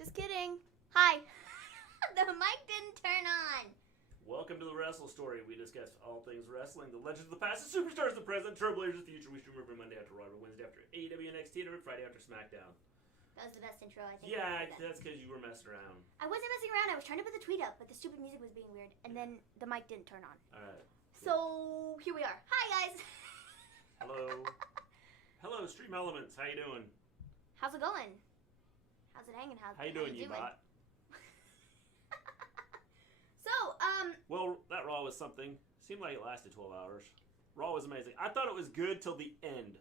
Just kidding. Hi. The mic didn't turn on. Welcome to the Wrestle Story. We discuss all things wrestling, the legends of the past, the superstars of the present, trailblazers of the future. We stream every Monday after Raw, every Wednesday after AEW NXT, and every Friday after SmackDown. That was the best intro, I think. Yeah, that's because you were messing around. I wasn't messing around. I was trying to put the tweet up, but the stupid music was being weird, and then the mic didn't turn on. All right. So here we are. Hi, guys. Hello. Hello, Stream Elements. How you doing? How's it going? How's it hanging? How you doing, bot? So, Well, that Raw was something. Seemed like it lasted 12 hours. Raw was amazing. I thought it was good till the end.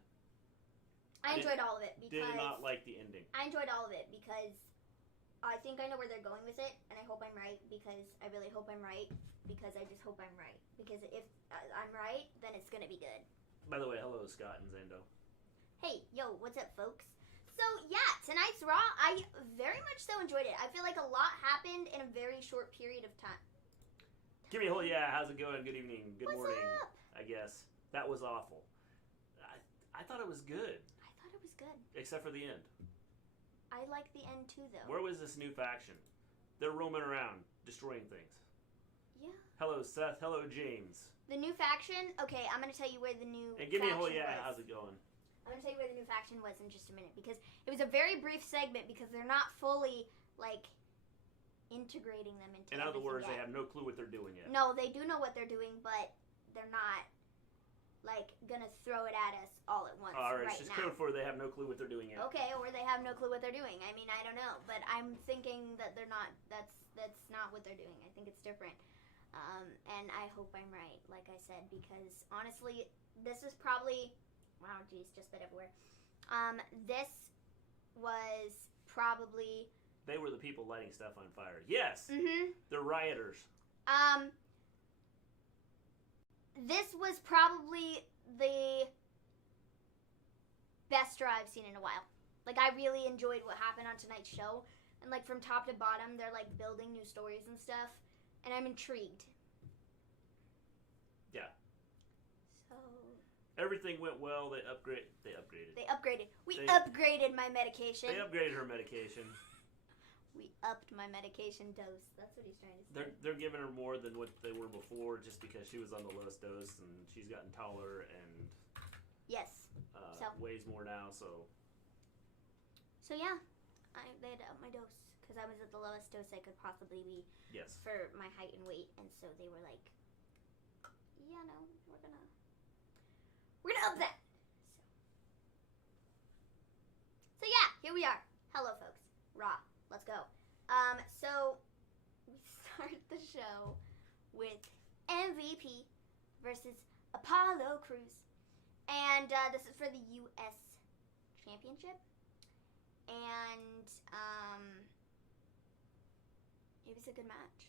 I enjoyed all of it because Did not like the ending. I enjoyed all of it because I think I know where they're going with it, and I hope I'm right because I really hope I'm right because I just hope I'm right. Because if I'm right, then it's gonna be good. By the way, hello, Scott and Zendo. Hey, yo, what's up, folks? So, yeah, tonight's Raw, I very much so enjoyed it. I feel like a lot happened in a very short period of time. Give me a whole, yeah, how's it going? Good evening, good What's morning, up? I guess. That was awful. I thought it was good. I thought it was good. Except for the end. I like the end, too, though. Where was this new faction? They're roaming around, destroying things. Yeah. Hello, Seth. Hello, James. The new faction? Okay, I'm going to tell you where the new And give me a whole, faction yeah, was. how's it going? I'm going to tell you where the new faction was in just a minute, because it was a very brief segment, because they're not fully, like, integrating them into In other words, yet. they have no clue what they're doing yet. No, they do know what they're doing, but they're not, like, going to throw it at us all at once Alright, right it's just now. code for they have no clue what they're doing yet. Okay, or they have no clue what they're doing. I mean, I don't know, but I'm thinking that they're not, that's not what they're doing. I think it's different. And I hope I'm right, like I said, because honestly, this is probably, wow, geez, just bit everywhere. This was probably... They were the people lighting stuff on fire. Yes! Mm-hmm. They're rioters. This was probably the best draw I've seen in a while. Like, I really enjoyed what happened on tonight's show. And, like, from top to bottom, they're, like, building new stories and stuff. And I'm intrigued. Yeah. So... Everything went well. They upgraded. They upgraded. We upgraded my medication. They upgraded her medication. We upped my medication dose. That's what he's trying to say. They're giving her more than what they were before, just because she was on the lowest dose and she's gotten taller and yes, weighs more now. So yeah, they had to up my dose because I was at the lowest dose I could possibly be. Yes. For my height and weight, and so they were like, yeah, no, we're gonna up that. So yeah, here we are. Hello, folks. Raw. Let's go. So we start the show with MVP versus Apollo Crews, and this is for the U.S. Championship, and it was a good match.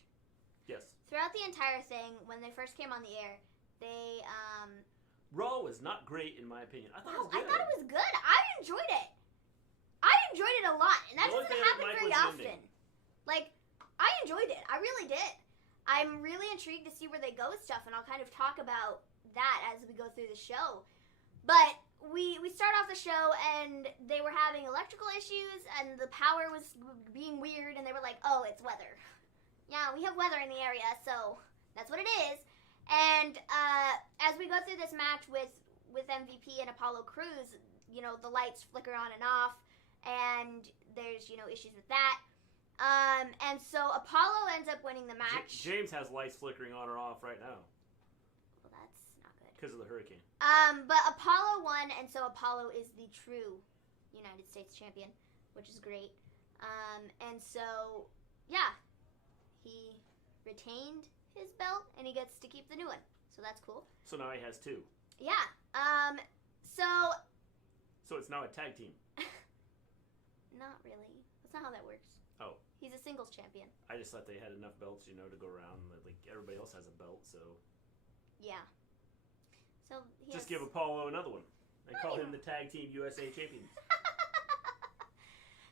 yes. Throughout the entire thing, when they first came on the air, they Raw was not great in my opinion. I thought it was good. I thought it was good. I enjoyed it. I enjoyed it a lot, and that doesn't happen very often. Like, I enjoyed it. I really did. I'm really intrigued to see where they go with stuff, and I'll kind of talk about that as we go through the show. But we start off the show, and they were having electrical issues, and the power was being weird, and they were like, oh, it's weather. Yeah, we have weather in the area, so that's what it is. And as we go through this match with MVP and Apollo Crews, you know, the lights flicker on and off, and there's, you know, issues with that. And so Apollo ends up winning the match. James has lights flickering on or off right now. Well, that's not good. Because of the hurricane. But Apollo won, and so Apollo is the true United States champion, which is great. And so, yeah, he retained his belt, and he gets to keep the new one. So that's cool. So now he has two. Yeah. So it's now a tag team. Not really. That's not how that works. Oh. He's a singles champion. I just thought they had enough belts, you know, to go around. Like, everybody else has a belt, so... Yeah. So just give Apollo another one. And call him the Tag Team USA Champion.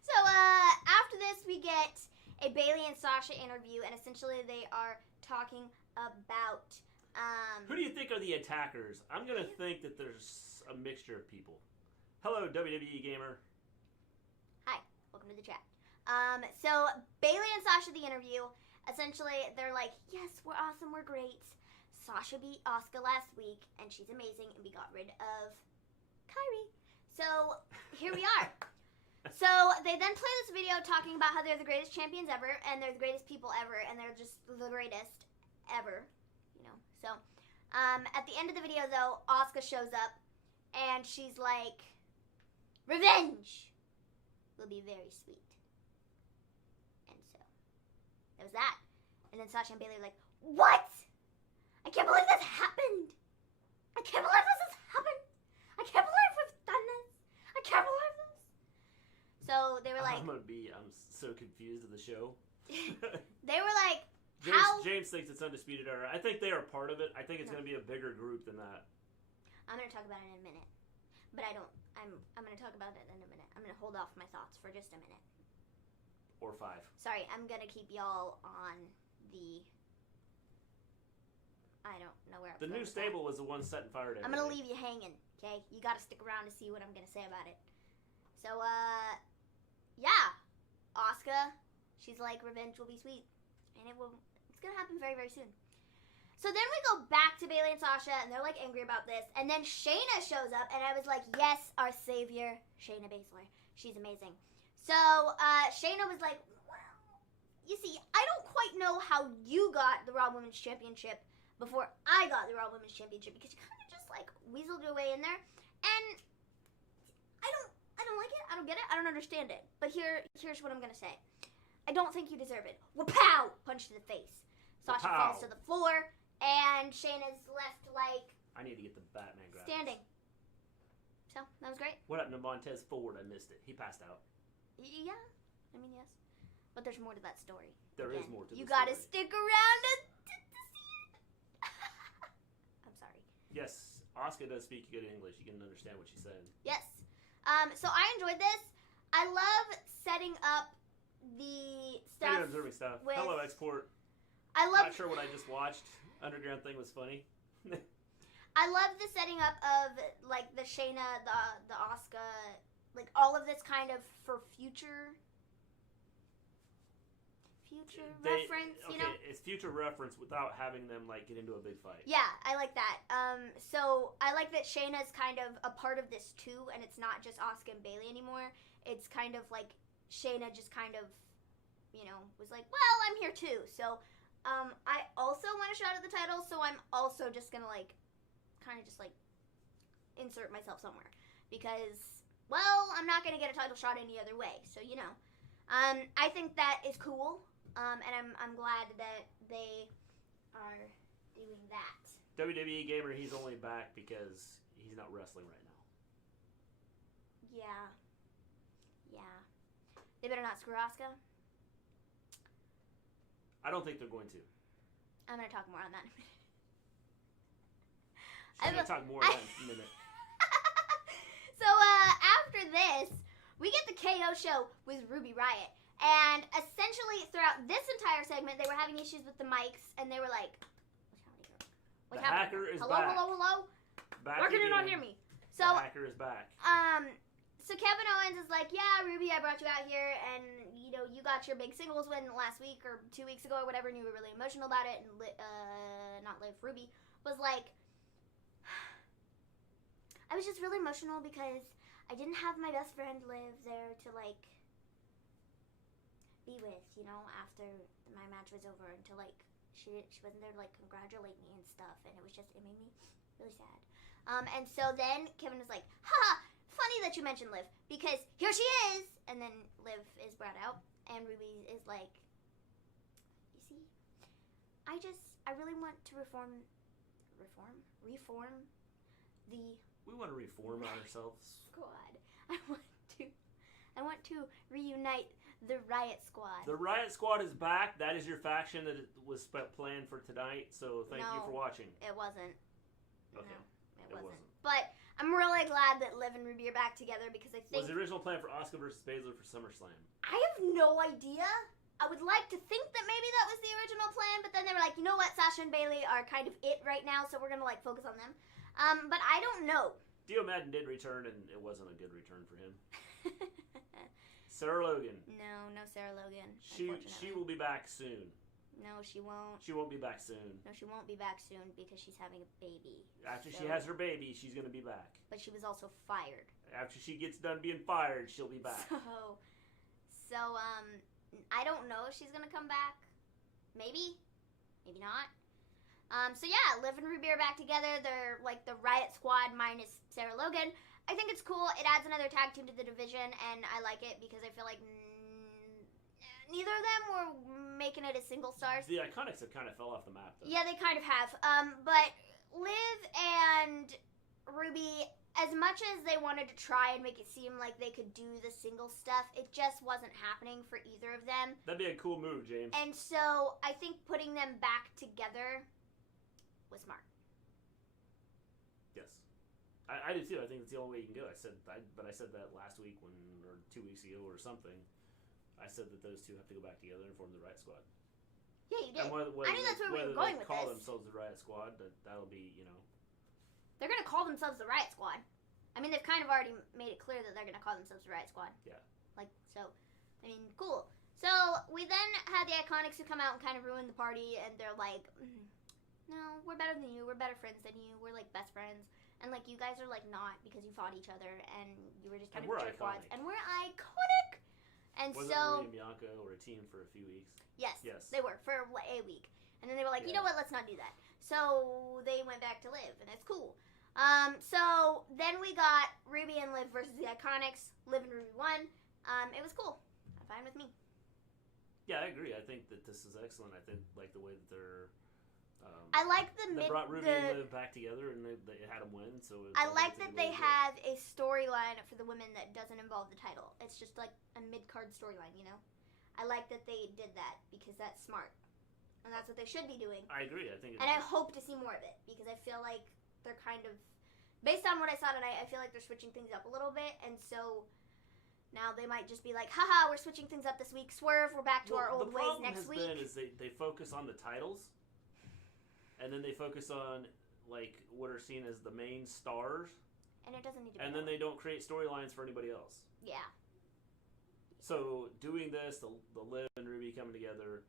So, after this, we get a Bayley and Sasha interview, and essentially they are talking about... Who do you think are the attackers? I'm going to think that there's a mixture of people. Hello, WWE Gamer. Hi. Welcome to the chat. So Bailey and Sasha, the interview, essentially they're like, yes, we're awesome, we're great. Sasha beat Asuka last week, and she's amazing, and we got rid of Kyrie. So here we are. So they then play this video talking about how they're the greatest champions ever, and they're the greatest people ever, and they're just the greatest ever, you know. So at the end of the video, though, Asuka shows up, and she's like, revenge will be very sweet. And so that was that. And then Sasha and Bailey are like, what? I can't believe this happened. I can't believe this has happened. I can't believe we've done this. I can't believe this. So they were like, I'm so confused of the show. They were like, James thinks it's Undisputed Era. I think they are part of it. I think it's going to be a bigger group than that. I'm going to talk about it in a minute. But I'm going to talk about it in a minute. I'm going to hold off my thoughts for just a minute. Or 5. Sorry, I'm going to keep y'all on the... I don't know where I'm The new stable was the one setting fire to everything. I'm going to leave you hanging, okay? You got to stick around to see what I'm going to say about it. So, yeah. Asuka, she's like, revenge will be sweet. And it's going to happen very, very soon. So then we go back to Bailey and Sasha, and they're like angry about this. And then Shayna shows up, and I was like, yes, our savior, Shayna Baszler. She's amazing. So Shayna was like, well, you see, I don't quite know how you got the Raw Women's Championship before I got the Raw Women's Championship, because you kind of just like weaseled your way in there. And I don't like it. I don't get it. I don't understand it. But here's what I'm going to say. I don't think you deserve it. Wapow! Punch to the face. Sasha falls to the floor, and Shayna's left like... I need to get the Batman graphics. Standing. So, that was great. What happened to Montez Ford? I missed it. He passed out. Yeah. I mean, yes. But there's more to that story. There is more to the story. You gotta stick around to see it. I'm sorry. Yes. Asuka does speak good English. You can understand what she's saying. Yes. So I enjoyed this. I love setting up the stuff. Observing stuff. Hello, export. Not sure what I just watched. Underground thing was funny. I love the setting up of like the Shayna, the Asuka, like all of this kind of for future reference. Okay, you know, it's future reference without having them like get into a big fight. Yeah, I like that. So I like that Shayna's kind of a part of this too, and it's not just Asuka and Bailey anymore. It's kind of like Shayna just kind of, you know, was like, well, I'm here too. So I also want a shot at the title, so I'm also just gonna like kind of just like insert myself somewhere because, well, I'm not gonna get a title shot any other way. So you know, I think that is cool, and I'm glad that they are doing that. WWE Gamer, he's only back because he's not wrestling right now. Yeah. They better not screw Asuka. I don't think they're going to. I'm gonna talk more on that in a minute. She's gonna talk more on that in a minute. So after this, we get the KO show with Ruby Riott. And essentially throughout this entire segment, they were having issues with the mics, and they were like, what's happening? The hacker is hello, back. Hello? Back Why can you not hear me? So, the hacker is back. So Kevin Owens is like, yeah, Ruby, I brought you out here, and, you know, you got your big singles win last week or 2 weeks ago or whatever, and you were really emotional about it, and Ruby was like, I was just really emotional because I didn't have my best friend Liv there to, like, be with, you know, after my match was over, and to, like, she wasn't there to, like, congratulate me and stuff, and it made me really sad. And so then Kevin was like, haha, funny that you mentioned Liv, because here she is, and then Liv is brought out, and Ruby is like, you see, I really want to reform the... We want to reform ourselves. Squad. I want to reunite the Riott Squad. The Riott Squad is back. That is your faction that was planned for tonight, so thank you for watching. It wasn't. Okay. No, it wasn't. But I'm really glad that Liv and Ruby are back together because I think... Was the original plan for Asuka versus Baszler for SummerSlam? I have no idea. I would like to think that maybe that was the original plan, but then they were like, you know what, Sasha and Bailey are kind of it right now, so we're going to like focus on them. But I don't know. Dio Madden did return, and it wasn't a good return for him. Sarah Logan. No Sarah Logan. She will be back soon. No, she won't. She won't be back soon. No, she won't be back soon because she's having a baby. After she has her baby, she's going to be back. But she was also fired. After she gets done being fired, she'll be back. So, I don't know if she's going to come back. Maybe. Maybe not. So yeah, Liv and Ruby are back together. They're like the Riott Squad minus Sarah Logan. I think it's cool. It adds another tag team to the division, and I like it because I feel like neither of them were making it as single stars. The Iconics have kind of fell off the map, though. Yeah, they kind of have. But Liv and Ruby, as much as they wanted to try and make it seem like they could do the single stuff, it just wasn't happening for either of them. That'd be a cool move, James. And so I think putting them back together was smart. Yes. I do too. I think it's the only way you can go. I said that last week or 2 weeks ago or something. I said that those two have to go back together and form the Riott Squad. Yeah, you did. And I knew that's where we were going with this. Call themselves the Riott Squad, that'll be, They're going to call themselves the Riott Squad. I mean, they've kind of already made it clear that they're going to call themselves the Riott Squad. Yeah. Cool. So, we then had the Iconics who come out and kind of ruin the party, and they're like, no, we're better than you. We're better friends than you. We're, like, best friends. And, like, you guys are, like, not because you fought each other, and you were just kind of jerkwads. And we're iconic. And Wasn't so... Ray and Bianca were a team for a few weeks? Yes. They were, for a week. And then they were like, you know what, let's not do that. So they went back to Liv, and it's cool. So then we got Ruby and Liv versus the Iconics. Liv and Ruby won. It was cool. Fine with me. Yeah, I agree. I think that this is excellent. I think, like, the way that they're... I like they brought Ruby and Liv back together, and they had them win. So I like that they have a storyline for the women that doesn't involve the title. It's just like a mid-card storyline, you know? I like that they did that because that's smart. And that's what they should be doing. I agree. I hope to see more of it because I feel like they're kind of... Based on what I saw tonight, I feel like they're switching things up a little bit, and so... Now they might just be like, haha, we're switching things up this week. Swerve, we're back to our old ways next week. The problem has been is they focus on the titles, and then they focus on, like, what are seen as the main stars. And it doesn't need to be. And then they don't create storylines for anybody else. Yeah. So doing this, the Liv and Ruby coming together,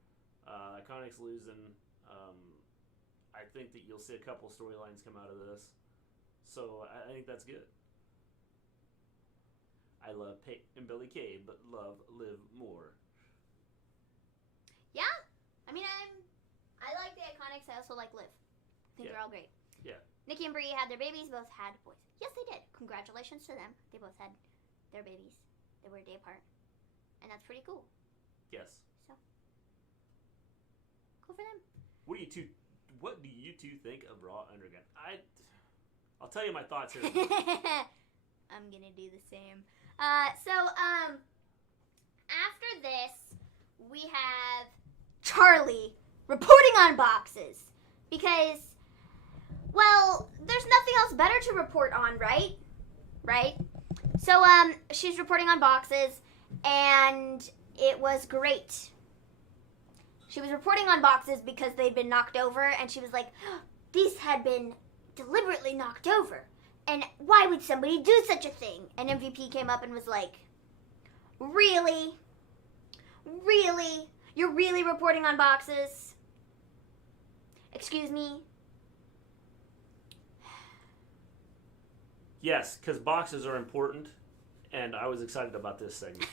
Iconics losing, I think that you'll see a couple storylines come out of this. So I think that's good. I love Peyton and Billy Kay, but love Liv more. Yeah, I mean, I like the Iconics. I also like Liv. I think they're all great. Yeah. Nikki and Brie had their babies. Both had boys. Yes, they did. Congratulations to them. They both had their babies. They were a day apart, and that's pretty cool. Yes. So cool for them. What do you two think of Raw Underground? I'll tell you my thoughts here. I'm gonna do the same. After this, we have Charlie reporting on boxes. Because, well, there's nothing else better to report on, right? Right? So, she's reporting on boxes, and it was great. She was reporting on boxes because they'd been knocked over, and she was like, these had been deliberately knocked over. And why would somebody do such a thing? And MVP came up and was like, really? Really? You're really reporting on boxes? Excuse me? Yes, because boxes are important, and I was excited about this segment.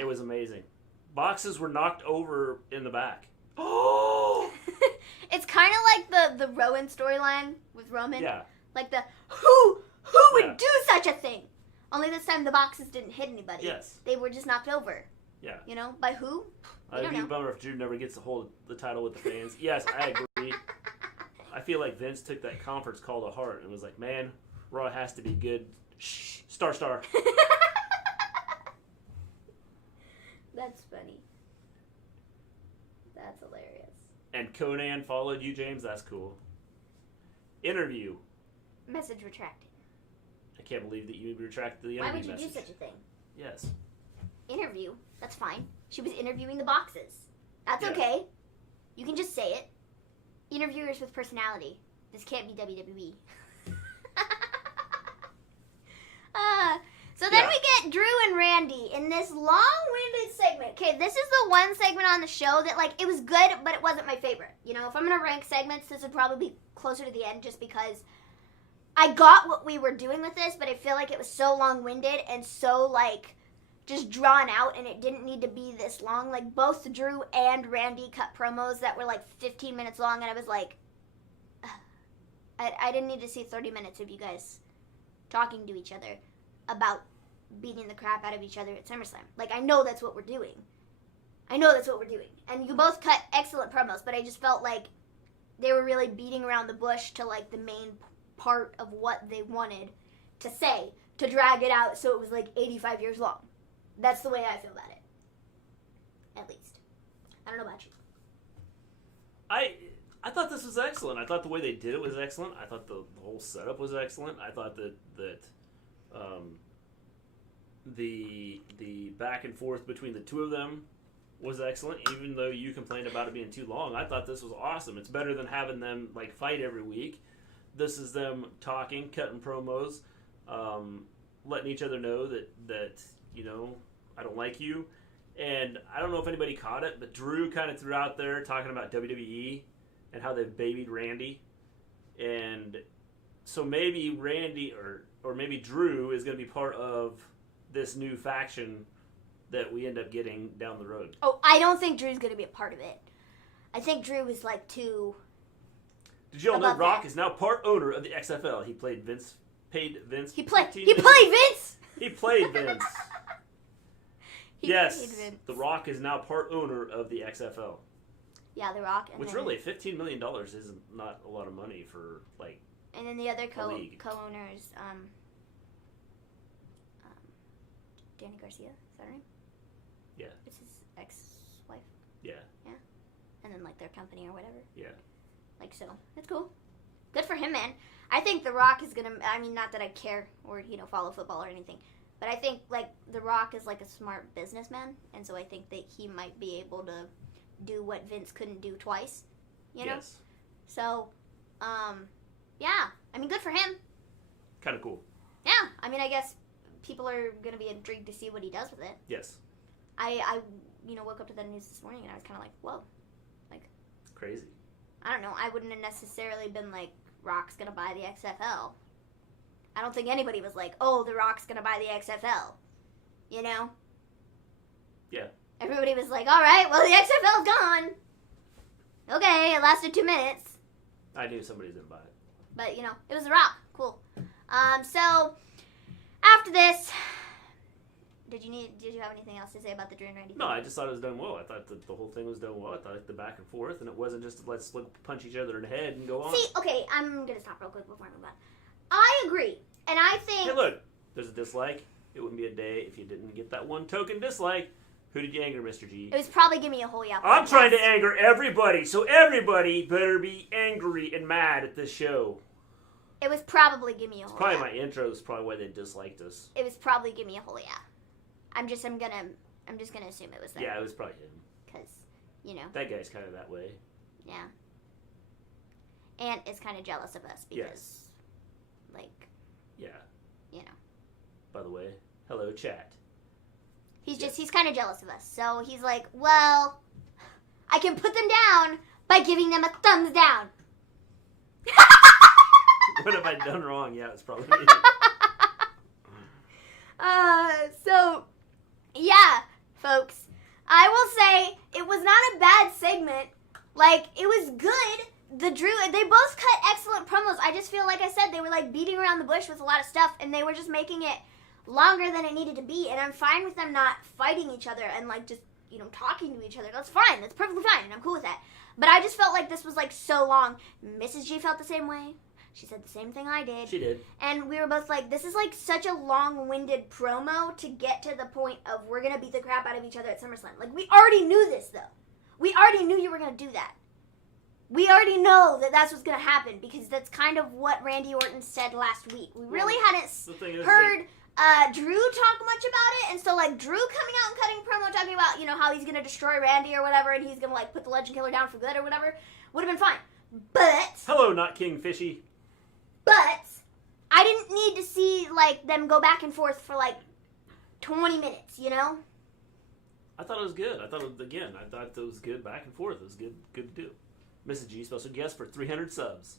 It was amazing. Boxes were knocked over in the back. Oh! It's kind of like the Rowan storyline with Roman. Yeah. Like who would do such a thing? Only this time the boxes didn't hit anybody. Yes. They were just knocked over. Yeah. You know, by who? It'd be a bummer if Drew never gets to hold the title with the fans. Yes, I agree. I feel like Vince took that conference call to heart and was like, man, Raw has to be good. Shh, star. That's funny. That's hilarious. And Conan followed you, James. That's cool. Interview. Message retracted. I can't believe that you retracted the interview. Why would you message. do such a thing? Yes. Interview. That's fine. She was interviewing the boxes. That's okay. You can just say it. Interviewers with personality. This can't be WWE. So then we get Drew and Randy in this long-winded segment, okay, this is the one segment on the show that, like, it was good, but it wasn't my favorite. You know, if I'm going to rank segments, this would probably be closer to the end just because I got what we were doing with this, but I feel like it was so long-winded and so, like, just drawn out, and it didn't need to be this long. Like, both Drew and Randy cut promos that were, like, 15 minutes long, and I was like, I didn't need to see 30 minutes of you guys talking to each other about beating the crap out of each other at SummerSlam. Like, I know that's what we're doing. And you both cut excellent promos, but I just felt like they were really beating around the bush to, like, the main part of what they wanted to say, to drag it out so it was, like, 85 years long. That's the way I feel about it. At least. I don't know about you. I thought this was excellent. I thought the way they did it was excellent. I thought the whole setup was excellent. I thought that the back and forth between the two of them was excellent. Even though you complained about it being too long, I thought this was awesome. It's better than having them like fight every week. This is them talking, cutting promos, letting each other know that you know, I don't like you. And I don't know if anybody caught it, but Drew kind of threw out there talking about WWE and how they've babied Randy. And so maybe Randy or maybe Drew is going to be part of this new faction that we end up getting down the road. Oh, I don't think Drew's going to be a part of it. I think Drew is like too... Did you all know Rock is now part owner of the XFL? He paid Vince. He played Vince? He played Vince. Yes, Vince. The Rock is now part owner of the XFL. Yeah, The Rock. Which really, $15 million is not a lot of money for, like, and then the other co-owners, Danny Garcia, is that right? Yeah. It's his ex-wife. Yeah. Yeah. And then, like, their company or whatever. Yeah. Like, so, that's cool. Good for him, man. I think The Rock is going to, I mean, not that I care or, you know, follow football or anything, but I think, like, The Rock is, like, a smart businessman, and so I think that he might be able to do what Vince couldn't do twice, you know? Yes. So, yeah. I mean, good for him. Kind of cool. Yeah. I mean, I guess people are going to be intrigued to see what he does with it. Yes. I you know, woke up to the news this morning, and I was kind of like, whoa. Like, crazy. I don't know. I wouldn't have necessarily been like, Rock's going to buy the XFL. I don't think anybody was like, oh, The Rock's going to buy the XFL. You know? Yeah. Everybody was like, all right, well, the XFL's gone. Okay, it lasted 2 minutes. I knew somebody was going to buy it. But, you know, it was The Rock. Cool. So, after this, did you have anything else to say about the Drew and Randy thing? No, I just thought it was done well. I thought that the whole thing was done well. I thought the back and forth, and it wasn't just let's punch each other in the head and go on. See, okay, I'm going to stop real quick before I move on. I agree. And I think... Hey, look, there's a dislike. It wouldn't be a day if you didn't get that one token dislike. Who did you anger, Mr. G? It was probably Give Me a Holy Apple. I'm trying to anger everybody, so everybody better be angry and mad at this show. It was probably Give Me a Holy Probably my intro is probably why they disliked us. It was probably Give Me a Holy Yeah. I'm just gonna assume it was them. Yeah, it was probably him. Because, you know. That guy's kind of that way. Yeah. And is kind of jealous of us because, yes. Like. Yeah. You know. By the way, hello, chat. He's kind of jealous of us. So he's like, well, I can put them down by giving them a thumbs down. What have I done wrong? Yeah, it's probably me. So, yeah, folks. I will say it was not a bad segment. Like, it was good. They both cut excellent promos. I just feel like I said, they were like beating around the bush with a lot of stuff, and they were just making it longer than it needed to be. And I'm fine with them not fighting each other and like just, you know, talking to each other. That's fine. That's perfectly fine. I'm cool with that. But I just felt like this was like so long. Mrs. G felt the same way. She said the same thing I did. She did. And we were both like, this is like such a long-winded promo to get to the point of we're going to beat the crap out of each other at SummerSlam. Like, we already knew this, though. We already knew you were going to do that. We already know that that's what's going to happen because that's kind of what Randy Orton said last week. We really hadn't heard Drew talk much about it. And so, like, Drew coming out and cutting promo talking about, you know, how he's going to destroy Randy or whatever and he's going to, like, put the Legend Killer down for good or whatever would have been fine. But... Hello, not King Fishy. But I didn't need to see, like, them go back and forth for, like, 20 minutes, you know? I thought it was good. I thought it was good back and forth. It was good to do. Mrs. G, special guest for 300 subs.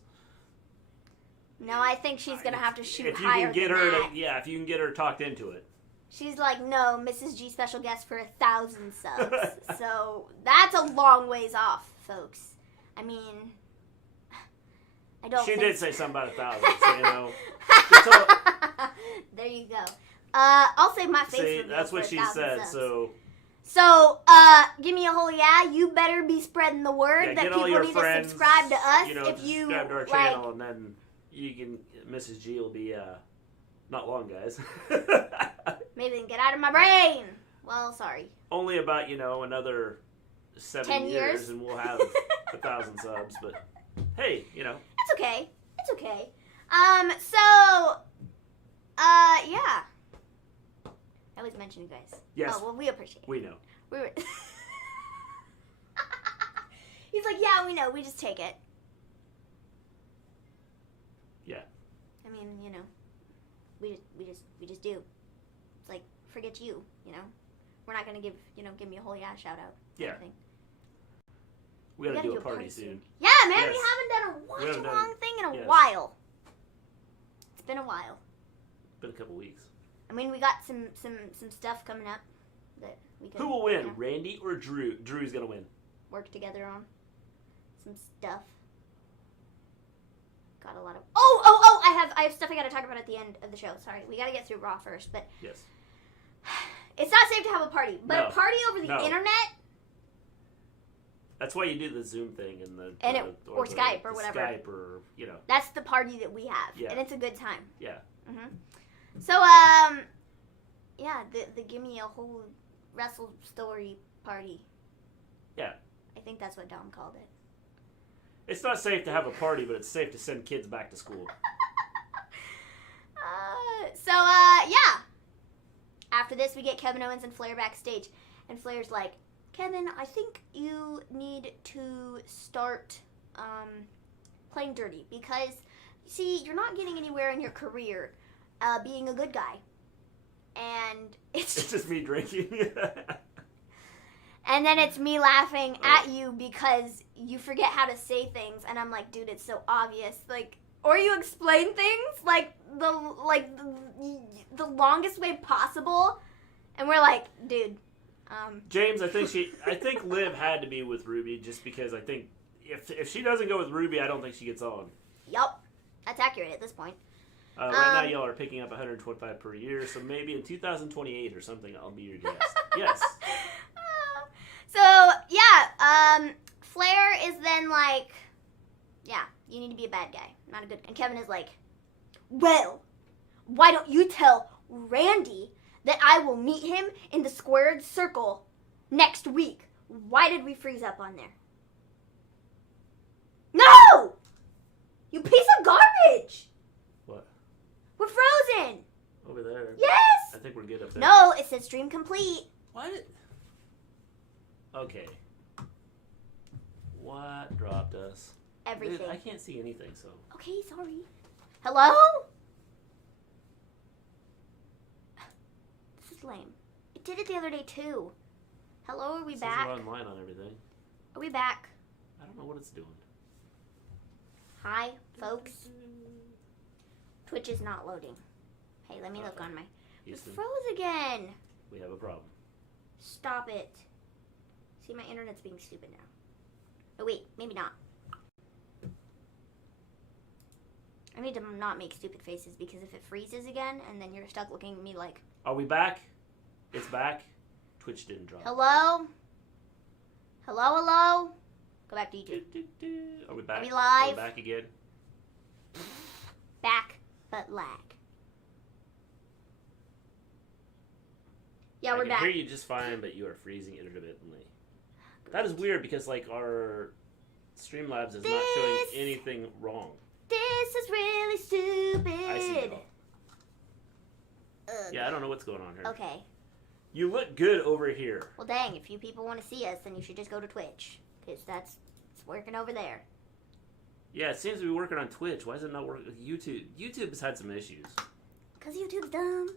No, I think she's going to have to shoot if you higher can get than her that. if you can get her talked into it. She's like, no, Mrs. G special guest for 1,000 subs. So that's a long ways off, folks. I mean, I don't She think did say something about 1,000, so, you know. There you go. I'll save my face See, for that's what she said, subs. so Give me a whole yeah. You better be spreading the word that people need to subscribe to us. If you subscribe to our channel, and then you can, Mrs. G will be, not long, guys. Maven, get out of my brain. Well, sorry. Only about, another 7 10 years, and we'll have 1,000 subs, but hey, It's okay. It's okay. Yeah. I always mention you guys. Yes. Oh, well, we appreciate it. We know. He's like, yeah, we know. We just take it. Yeah. I mean, we just do. It's like, forget you, We're not going to give me a whole yeah shout out. Yeah. We gotta do a party soon. Yeah, man, Yes. we haven't done a watch-along thing in a Yes. while. It's been a while. Been a couple weeks. I mean, we got some stuff coming up that we can. Who will win, Randy or Drew? Drew's gonna win. Work together on some stuff. Got a lot of. Oh! I have stuff I gotta talk about at the end of the show. Sorry, we gotta get through Raw first, but. Yes. It's not safe to have a party, but No. a party over the internet. That's why you do the Zoom thing and or Skype or whatever. Skype or That's the party that we have, Yeah. and it's a good time. Yeah. So yeah, the give me a whole Wrestle Story party. Yeah. I think that's what Dom called it. It's not safe to have a party, but it's safe to send kids back to school. Yeah. After this, we get Kevin Owens and Flair backstage, and Flair's like, Kevin, I think you need to start playing dirty because, see, you're not getting anywhere in your career being a good guy. And it's just me drinking. And then it's me laughing at you because you forget how to say things. And I'm like, dude, it's so obvious. Like, or you explain things like the longest way possible. And we're like, dude. James, I think Liv had to be with Ruby just because I think if she doesn't go with Ruby, I don't think she gets on. Yup. That's accurate at this point. Right now, y'all are picking up 125 per year, so maybe in 2028 or something, I'll be your guest. Yes. So, yeah, Flair is then like, yeah, you need to be a bad guy, not a good. And Kevin is like, well, why don't you tell Randy that I will meet him in the squared circle next week? Why did we freeze up on there? No! You piece of garbage! What? We're frozen! Over there. Yes! I think we're good up there. No, it says stream complete. What? Okay. What dropped us? Everything. Dude, I can't see anything, so. Okay, sorry. Hello? This is lame. It did it the other day, too. Hello, are we back? We're online on everything. Are we back? I don't know what it's doing. Hi, folks. Twitch is not loading. Hey, let me look on my... It froze again. We have a problem. Stop it. See, my internet's being stupid now. Oh, wait. Maybe not. I need to not make stupid faces because if it freezes again and then you're stuck looking at me like... Are we back? It's back. Twitch didn't drop. Hello? Hello, hello? Go back to YouTube. Are we back? Are we live? Are we back again? Back, but lag. Yeah, we're back. I can hear you just fine, but you are freezing intermittently. That is weird because, like, our Streamlabs is not showing anything wrong. This is really stupid. I see now. Yeah, I don't know what's going on here. Okay. You look good over here. Well, dang, if you people want to see us, then you should just go to Twitch. Because it's working over there. Yeah, it seems to be working on Twitch. Why is it not working with YouTube? YouTube has had some issues. Because YouTube's dumb.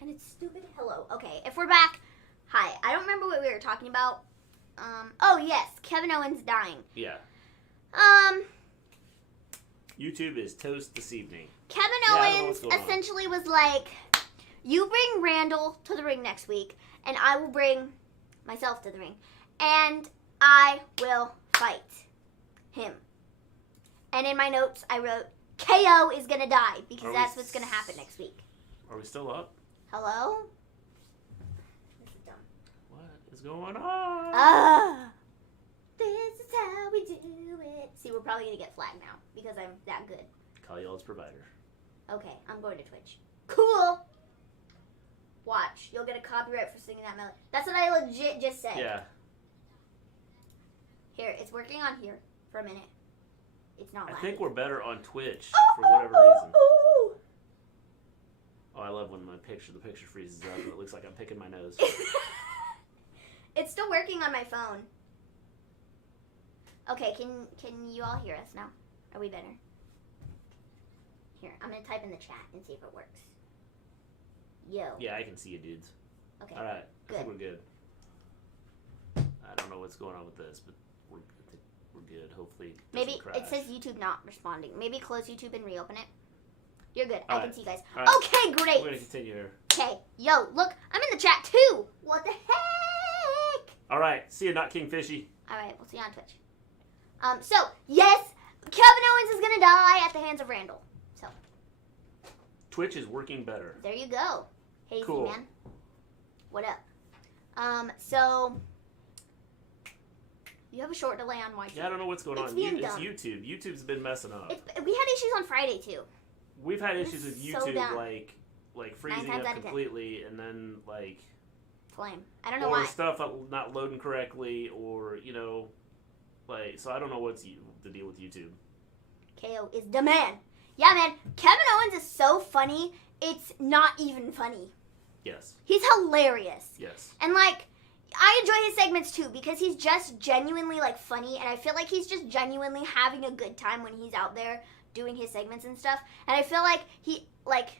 And it's stupid. Hello. Okay, if we're back, hi. I don't remember what we were talking about. Oh yes, Kevin Owens dying. Yeah. YouTube is toast this evening. Kevin Owens essentially was like, you bring Randall to the ring next week, and I will bring myself to the ring. And I will fight him. And in my notes, I wrote, KO is going to die, because that's what's going to happen next week. Are we still up? Hello? This is dumb. What is going on? This is how we do it. See, we're probably going to get flagged now, because I'm that good. Call y'all's provider. Okay, I'm going to Twitch. Cool! Watch, you'll get a copyright for singing that melody. That's what I legit just said. Yeah. Here, it's working on here for a minute. It's not. I think we're better on Twitch for whatever reason. Oh, I love when the picture freezes up and it looks like I'm picking my nose. It's still working on my phone. Okay, can you all hear us now? Are we better? Here, I'm gonna type in the chat and see if it works. Yo. Yeah, I can see you dudes. Okay. All right. Good. I think we're good. I don't know what's going on with this, but I think we're good. Hopefully it doesn't Maybe crash. it says YouTube not responding. Maybe close YouTube and reopen it. You're good. All I can right. see you guys. All right. Okay, great. We're gonna continue here. Okay, yo, look, I'm in the chat too. What the heck? All right. See you, not King Fishy. All right, we'll see you on Twitch. So yes, Kevin Owens is gonna die at the hands of Randall. So Twitch is working better. there you go, Hazy Cool. man. What up? So you have a short delay on YT. Yeah, I don't know what's going It's on. being It's dumb. YouTube. YouTube's been messing up. We had issues on Friday too. We've had issues with It's so YouTube, dumb. like freezing times up out of 10. completely, and then like Flame. I don't know or why. stuff not loading correctly, or like so I don't know what's the deal with YouTube. KO is the man. Yeah, man. Kevin Owens is so funny. It's not even funny. Yes. He's hilarious. Yes. And, like, I enjoy his segments, too, because he's just genuinely, like, funny, and I feel like he's just genuinely having a good time when he's out there doing his segments and stuff. And I feel like he, like,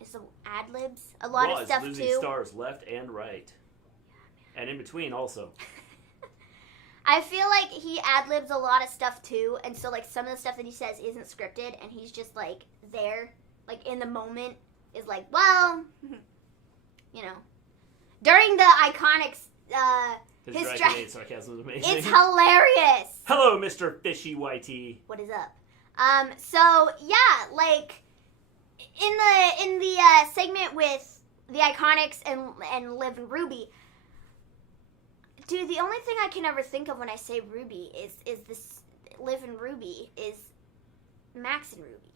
is some ad-libs, a lot of stuff, losing too. stars left and right. And in between, also. I feel like he ad-libs a lot of stuff, too, and so, like, some of the stuff that he says isn't scripted, and he's just, like, there, like, in the moment, is like, well, during the Iconics, His his Dragon Age sarcasm is amazing. it's hilarious. Hello, Mr. Fishy YT. What is up? So yeah, like in the segment with the Iconics and Liv and Ruby, dude, the only thing I can ever think of when I say Ruby is this Liv and Ruby is Max and Ruby.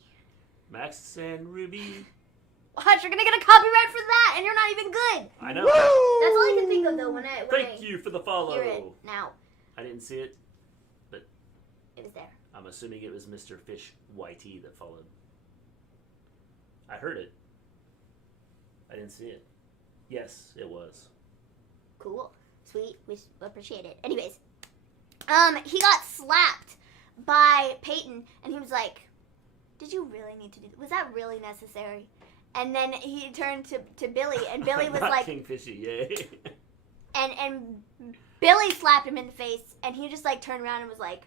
Max and Ruby. Watch, you're gonna get a copyright for that, and you're not even good. I know. That's all I can think of though when I Thank you for the follow. hear it now. I didn't see it, but It was there. I'm assuming it was Mr. Fish YT that followed. I heard it. I didn't see it. Yes, it was. Cool. Sweet. We appreciate it. Anyways, he got slapped by Peyton, and he was like, did you really need to do that? Was that really necessary? And then he turned to Billy, and Billy was Not like, King Fishy, yay. and Billy slapped him in the face, and he just, like, turned around and was like,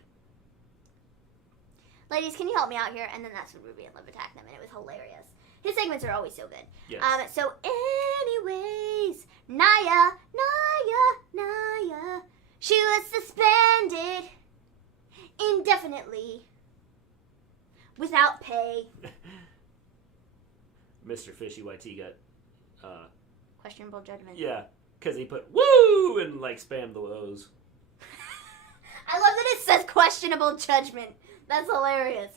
ladies, can you help me out here? And then that's when Ruby and Liv attacked them, and it was hilarious. His segments are always so good. Yes. So anyways, Naya, she was suspended indefinitely without pay. Mr. Fishy YT got, Questionable judgment. yeah, because he put woo and like spammed the O's. I love that it says questionable judgment. That's hilarious.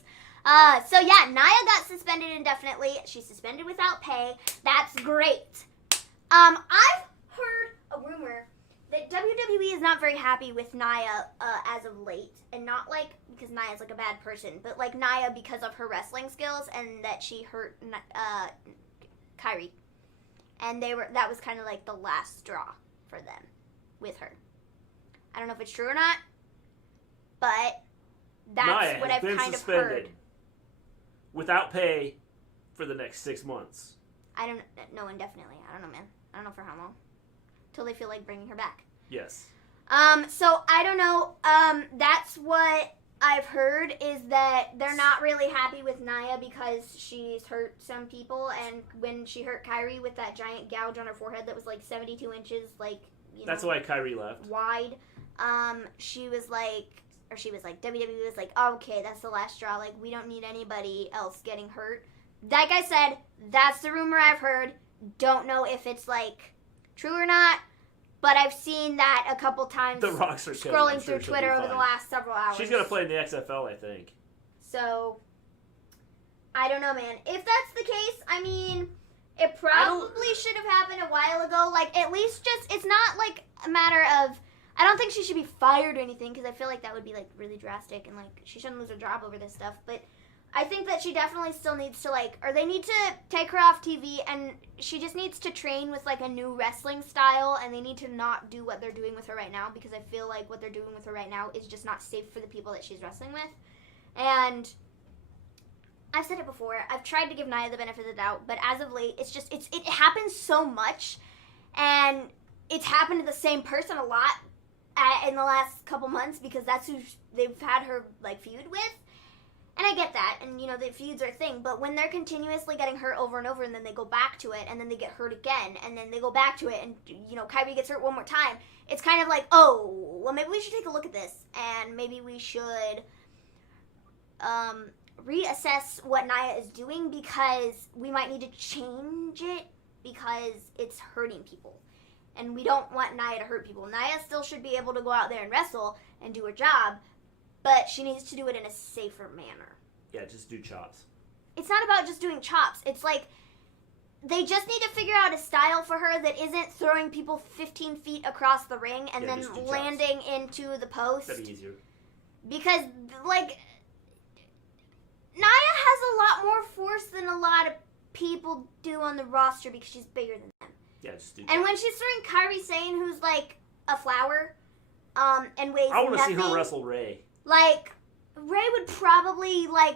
So yeah, Naya got suspended indefinitely. She's suspended without pay. That's great. I've heard a rumor that WWE is not very happy with Naya as of late, and not like because Naya's like a bad person, but like Naya because of her wrestling skills and that she hurt Kyrie, and that was kind of like the last straw for them with her. I don't know if it's true or not, but that's Naya what has I've been kind suspended of heard. without pay for the next 6 months. I don't know indefinitely. I don't know, man. I don't know for how long. Till they feel like bringing her back. Yes. So I don't know. That's what I've heard, is that they're not really happy with Nia because she's hurt some people, and when she hurt Kairi with that giant gouge on her forehead that was like 72 inches, like, that's why Kairi left. Wide. She was like, WWE was like, oh, okay, that's the last straw. Like, we don't need anybody else getting hurt. Like I said, that's the rumor I've heard. Don't know if it's like true or not. But I've seen that a couple times. The Rocks are scrolling through Twitter over the last several hours. She's going to play in the XFL, I think. So, I don't know, man. If that's the case, I mean, it probably should have happened a while ago. Like, at least just, it's not like a matter of, I don't think she should be fired or anything, because I feel like that would be, like, really drastic, and, like, she shouldn't lose her job over this stuff. But I think that she definitely still needs to, like, or they need to take her off TV, and she just needs to train with, like, a new wrestling style, and they need to not do what they're doing with her right now, because I feel like what they're doing with her right now is just not safe for the people that she's wrestling with. And I've said it before, I've tried to give Nia the benefit of the doubt, but as of late, it's just, it happens so much, and it's happened to the same person a lot in the last couple months, because that's who they've had her, like, feud with. And I get that, and, the feuds are a thing, but when they're continuously getting hurt over and over, and then they go back to it, and then they get hurt again, and then they go back to it, and, Kairi gets hurt one more time, it's kind of like, oh, well, maybe we should take a look at this, and maybe we should reassess what Nia is doing, because we might need to change it, because it's hurting people. And we don't want Nia to hurt people. Nia still should be able to go out there and wrestle and do her job, but she needs to do it in a safer manner. Yeah, just do chops. It's not about just doing chops. It's like, they just need to figure out a style for her that isn't throwing people 15 feet across the ring and then landing into the post. That'd be easier. Because, like, Nia has a lot more force than a lot of people do on the roster because she's bigger than them. Yeah, just do And chops. when she's throwing Kairi Sane, who's like a flower, and weighs I want to see nothing, her wrestle Ray. Like, Ray would probably, like,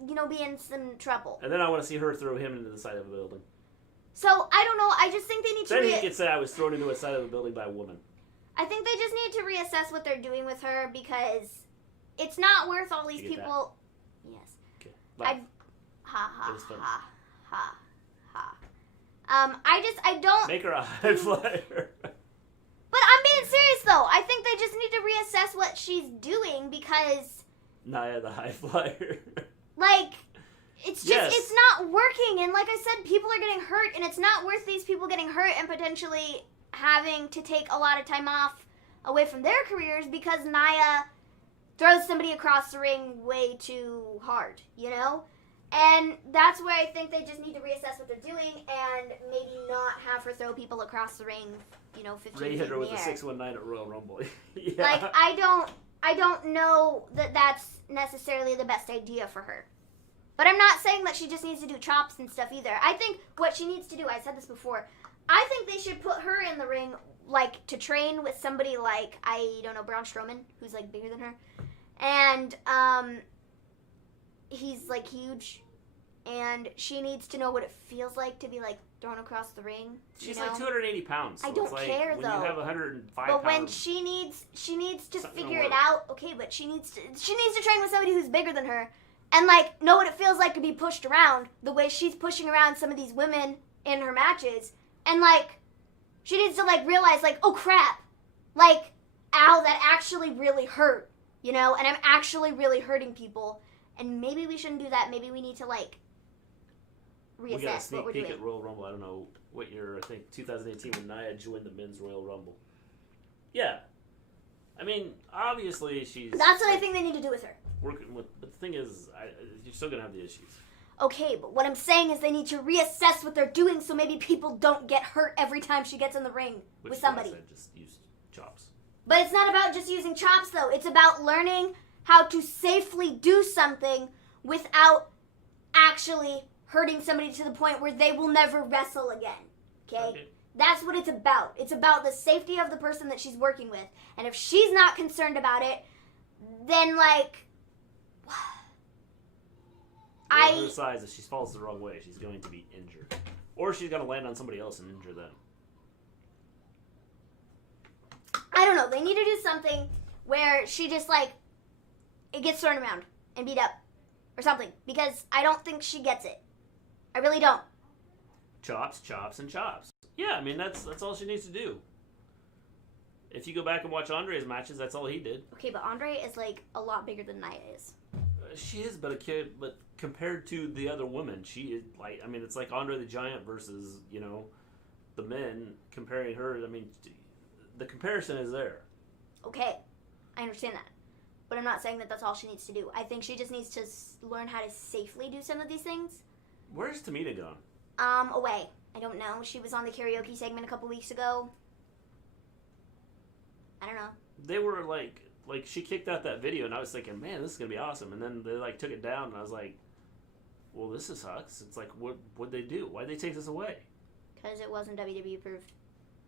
be in some trouble. And then I want to see her throw him into the side of a building. So, I don't know. I just think they need to... Then he could say I was thrown into a side of a building by a woman. I think they just need to reassess what they're doing with her, because it's not worth all these people... That? Yes. Okay. Ha. I don't... Make her a high flyer. But I'm being serious, though. I think they just need to reassess what she's doing, because... Nia the high flyer. Like, it's just, yes. It's not working. And like I said, people are getting hurt, and it's not worth these people getting hurt and potentially having to take a lot of time off away from their careers because Nia throws somebody across the ring way too hard, And that's where I think they just need to reassess what they're doing and maybe not have her throw people across the ring, 15 feet Ray hit her with in a the air. 619 at Royal Rumble. Yeah. Like, I don't know that that's necessarily the best idea for her. But I'm not saying that she just needs to do chops and stuff either. I think what she needs to do, I said this before, I think they should put her in the ring, like, to train with somebody like, I don't know, Braun Strowman, who's, like, bigger than her. And, he's, like, huge. And she needs to know what it feels like to be, like, thrown across the ring. She's like 280 pounds. So I don't care, when though. You have 105 but pounds. when she needs to something figure will it work. out. Okay, but she needs to train with somebody who's bigger than her, and like know what it feels like to be pushed around the way she's pushing around some of these women in her matches, and like she needs to like realize like, oh crap, like ow, that actually really hurt, and I'm actually really hurting people, and maybe we shouldn't do that. Maybe we need to like reassess we got a sneak what we're peek doing. at Royal Rumble. I don't know what year. I think 2018 when Nia joined the men's Royal Rumble. Yeah, I mean, obviously she's. That's what I think they need to do with her. Working with, but the thing is, you're still gonna have the issues. Okay, but what I'm saying is they need to reassess what they're doing so maybe people don't get hurt every time she gets in the ring with somebody. Which is why I said just use chops. But it's not about just using chops, though. It's about learning how to safely do something without actually hurting somebody to the point where they will never wrestle again. Okay? That's what it's about. It's about the safety of the person that she's working with. And if she's not concerned about it, then, like... Her size, if she falls the wrong way, she's going to be injured. Or she's going to land on somebody else and injure them. I don't know. They need to do something where she just, like, it gets thrown around and beat up or something. Because I don't think she gets it. I really don't. Chops, chops, and chops. Yeah, I mean, that's all she needs to do. If you go back and watch Andre's matches, that's all he did. Okay, but Andre is, like, a lot bigger than Nia is. She is, but compared to the other women, she is, like, I mean, it's like Andre the Giant versus, you know, the men, comparing her. I mean, the comparison is there. Okay, I understand that. But I'm not saying that that's all she needs to do. I think she just needs to learn how to safely do some of these things. Where's Tamina gone? Away. I don't know. She was on the karaoke segment a couple weeks ago. I don't know. They were like she kicked out that video, and I was thinking, man, this is gonna be awesome. And then they like took it down, and I was like, well, this sucks. It's like, what'd they do? Why'd they take this away? Because it wasn't WWE approved.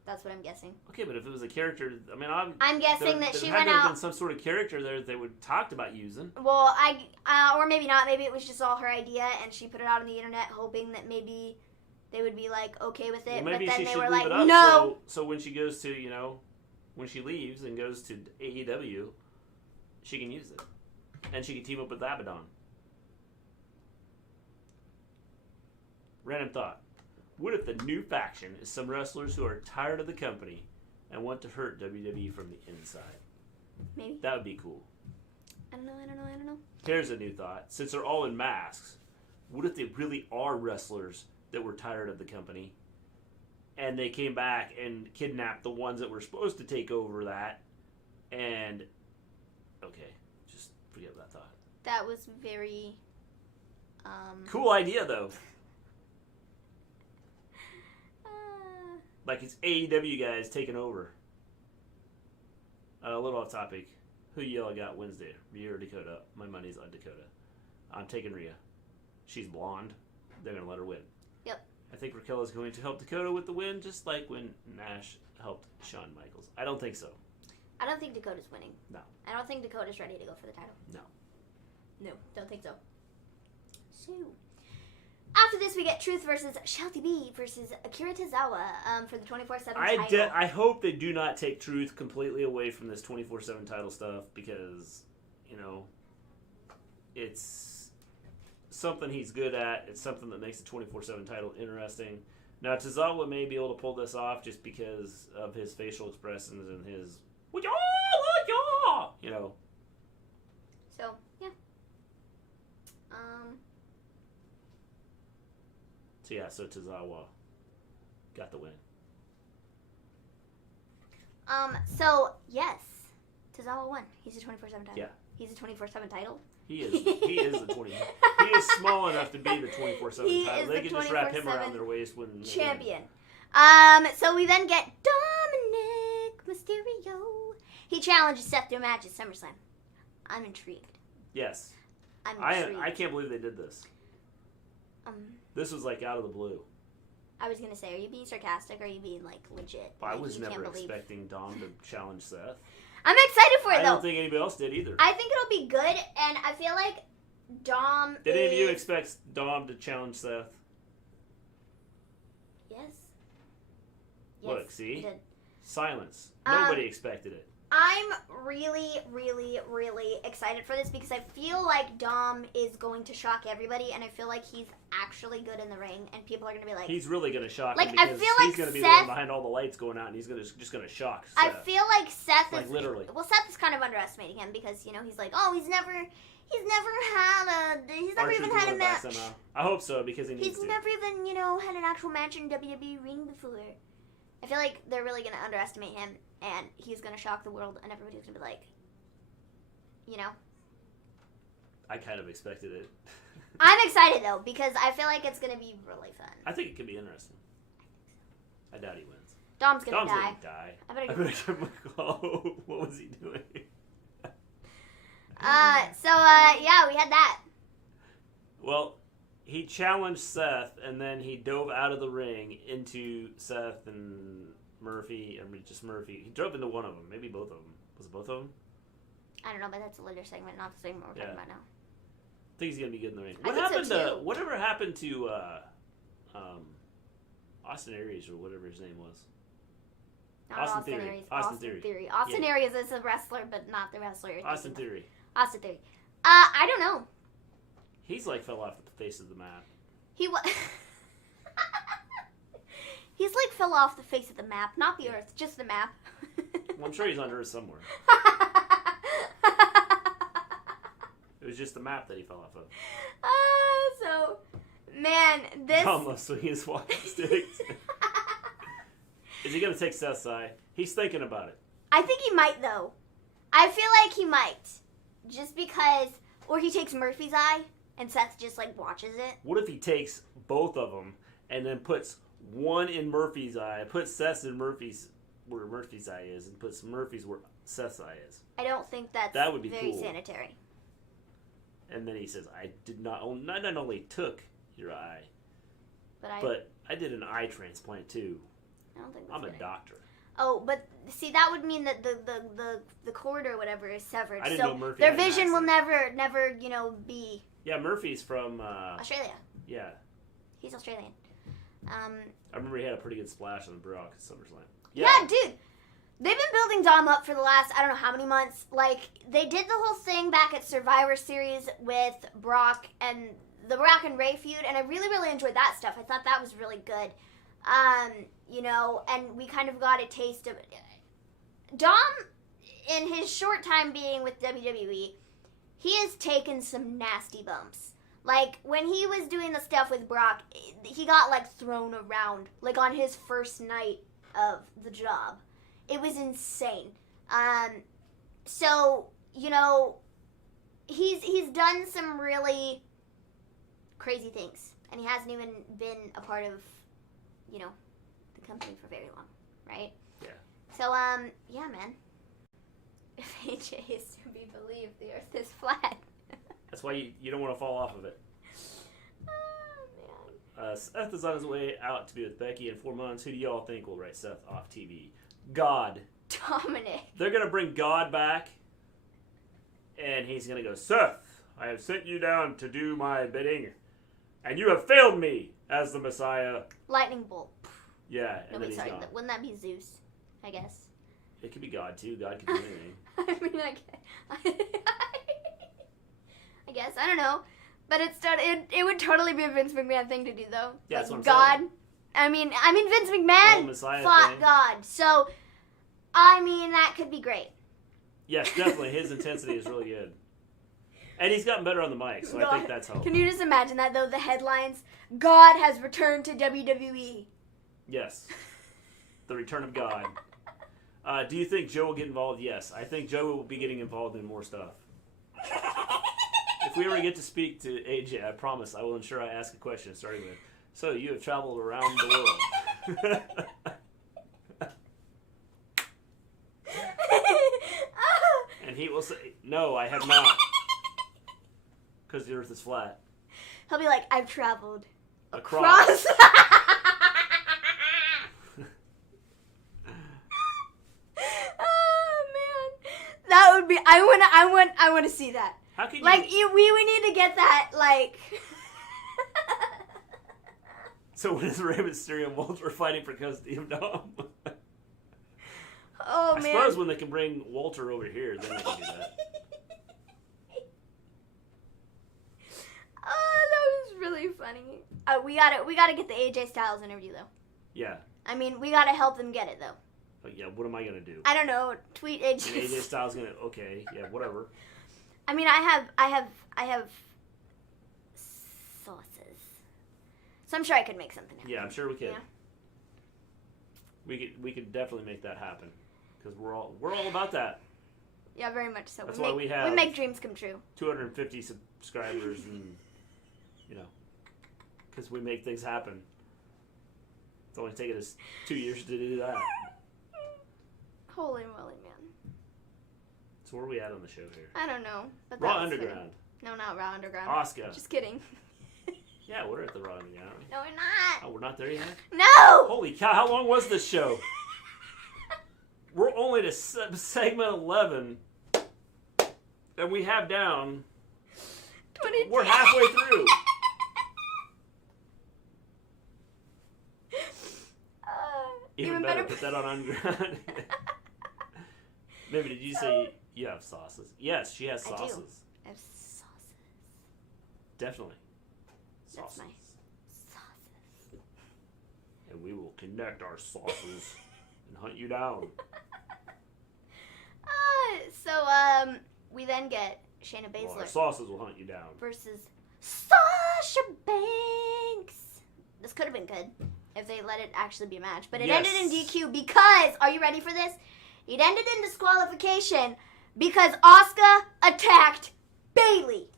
That's what I'm guessing. Okay, but if it was a character, I mean, I'm guessing that she went out. There had been out. some sort of character there that they would talked about using. Well, or maybe not. Maybe it was just all her idea, and she put it out on the internet, hoping that maybe they would be like okay with it. Well, maybe but then she they should were leave like, it up. no. So when she goes to, you know, when she leaves and goes to AEW, she can use it, and she can team up with Abaddon. Random thought. What if the new faction is some wrestlers who are tired of the company and want to hurt WWE from the inside? Maybe. That would be cool. I don't know. Here's a new thought. Since they're all in masks, what if they really are wrestlers that were tired of the company and they came back and kidnapped the ones that were supposed to take over that and... Okay, just forget that thought. That was very... Cool idea, though. Like it's AEW guys taking over. A little off topic. Who y'all got Wednesday? Rhea or Dakota? My money's on Dakota. I'm taking Rhea. She's blonde. They're going to let her win. Yep. I think Raquel is going to help Dakota with the win, just like when Nash helped Shawn Michaels. I don't think so. I don't think Dakota's winning. No. I don't think Dakota's ready to go for the title. No. No, don't think so. So... After this, we get Truth versus Shelty B versus Akira Tozawa for the 24/7 title. I hope they do not take Truth completely away from this 24/7 title stuff because, you know, it's something he's good at. It's something that makes the 24/7 title interesting. Now, Tozawa may be able to pull this off just because of his facial expressions and his, you know. So, yeah. So Tozawa got the win. So, yes. Tozawa won. He's a 24/7 title. Yeah. He's a 24/7 title. He is the 20. He is small enough to be the 24/7 title. They can just wrap him around their waist when champion. So we then get Dominic Mysterio. He challenges Seth to a match at SummerSlam. I'm intrigued. Yes. I'm intrigued. I can't believe they did this. This was like out of the blue. I was gonna say, are you being sarcastic or are you being like legit? I like, was never expecting Dom to challenge Seth. I'm excited for it though. I don't think anybody else did either. I think it'll be good, and I feel like Dom. Did any of you expect Dom to challenge Seth? Yes. Look, see? Did. Silence. Nobody expected it. I'm really, really, really excited for this because I feel like Dom is going to shock everybody, and I feel like he's actually good in the ring, and people are going to be like... He's really going to shock like, him because I feel like he's going to be Seth, the one behind all the lights going out, and he's just going to shock Seth. I feel like Seth like, is... literally. Well, Seth is kind of underestimating him because, you know, he's like, oh, he's never even had a match. I hope so because he needs to. He's never even, you know, had an actual match in WWE ring before. I feel like they're really going to underestimate him, and he's going to shock the world, and everybody's going to be like, you know. I kind of expected it. I'm excited, though, because I feel like it's going to be really fun. I think it could be interesting. I doubt he wins. Dom's going to die. Gonna die. I better give him a call. What was he doing? Yeah, we had that. Well, he challenged Seth, and then he dove out of the ring into Seth and Murphy, or just Murphy. He drove into one of them, maybe both of them. Was it both of them? I don't know, but that's a later segment, not the segment we're talking about now. I think he's gonna be good in the ring. Whatever happened to Austin Aries or whatever his name was. Not Austin Austin Theory. Aries. Austin Theory. Austin Yeah. Aries is a wrestler, but not the wrestler you're Austin thinking of. Theory. Austin Theory. I don't know. He's like fell off the face of the map. He's like fell off the face of the map, not the earth, just the map. Well, I'm sure he's on Earth somewhere. It was just the map that he fell off of. So, man, this... Tom loves swinging his walking sticks. Is he going to take Seth's side? He's thinking about it. I think he might, though. I feel like he might. Just because... Or he takes Murphy's eye, and Seth just, like, watches it. What if he takes both of them, and then puts one in Murphy's eye, puts Seth's in Murphy's... where Murphy's eye is, and puts Murphy's where Seth's eye is? I don't think that's that would be very cool. sanitary. And then he says, I did not only took your eye, but I did an eye transplant too. I don't think that's I'm a good. doctor. Oh, but see, that would mean that the cord or whatever is severed. I didn't so know Murphy their had an vision will accent. never, be... Yeah, Murphy's from... Australia. Yeah. He's Australian. I remember he had a pretty good splash on the Brock at SummerSlam. Yeah, dude. They've been building Dom up for the last, I don't know how many months. Like, they did the whole thing back at Survivor Series with Brock and the Brock and Ray feud, and I really, really enjoyed that stuff. I thought that was really good. And we kind of got a taste of it. Dom, in his short time being with WWE, he has taken some nasty bumps. Like, when he was doing the stuff with Brock, he got, like, thrown around, like, on his first night of the job. It was insane. So, he's done some really crazy things. And he hasn't even been a part of, the company for very long, right? Yeah. So, yeah, man. If AJ is to be believed, the earth is flat. That's why you don't want to fall off of it. Oh, man. Seth is on his way out to be with Becky in 4 months. Who do y'all think will write Seth off TV? God. Dominic. They're going to bring God back, and he's going to go, Seth, I have sent you down to do my bidding, and you have failed me as the Messiah. Lightning bolt. Yeah, and No, then wait, he's sorry. gone. Wouldn't that be Zeus? I guess. It could be God, too. God could do anything. I mean, I guess. I don't know. But it would totally be a Vince McMahon thing to do, though. Yeah, like, that's what I'm God. saying. I mean, Vince McMahon Messiah fought thing. God. So, I mean, that could be great. Yes, definitely. His intensity is really good. And he's gotten better on the mic, so I think that's helped. Can you just imagine that, though? The headlines, God has returned to WWE. Yes. The return of God. Do you think Joe will get involved? Yes. I think Joe will be getting involved in more stuff. If we ever get to speak to AJ, I promise I will ensure I ask a question starting with, so you have traveled around the world. And he will say, no, I have not. Because the earth is flat. He'll be like, I've traveled Across. Oh, man. That would be, I want to see that. How can you... Like, we need to get that, like... So when is Rey Mysterio and Walter fighting for custody of Dom? Oh, I man. suppose when they can bring Walter over here, then they can do that. Oh, that was really funny. We gotta get the AJ Styles interview, though. Yeah. I mean, we gotta help them get it, though. But yeah, what am I going to do? I don't know. Tweet AJ. And AJ Styles going to... Okay, yeah, whatever. I mean, I have sauces. So I'm sure I could make something happen. Yeah, I'm sure we could. Yeah. We could definitely make that happen. Because we're all about that. Yeah, very much so. That's why we have... We make dreams come true. 250 subscribers and, because we make things happen. It's only taken us 2 years to do that. Holy moly, man. So where are we at on the show here? I don't know. But Raw that was Underground. funny. No, not Raw Underground. Asuka. Just kidding. Yeah, we're at the Raw Underground, aren't we? No, we're not. Oh, we're not there yet? No! Holy cow, how long was this show? We're only to segment 11, and we have down... 22. We're halfway through. better put that on underground. Maybe did you say you have sauces? Yes, she has sauces. I do. I have sauces. Definitely. That's Sauces. my sauces. And we will connect our sauces and hunt you down. We then get Shayna Baszler. Well, our sauces will hunt you down. Versus Sasha Banks. This could have been good if they let it actually be a match. But it ended in DQ because, are you ready for this? It ended in disqualification because Asuka attacked Bayley.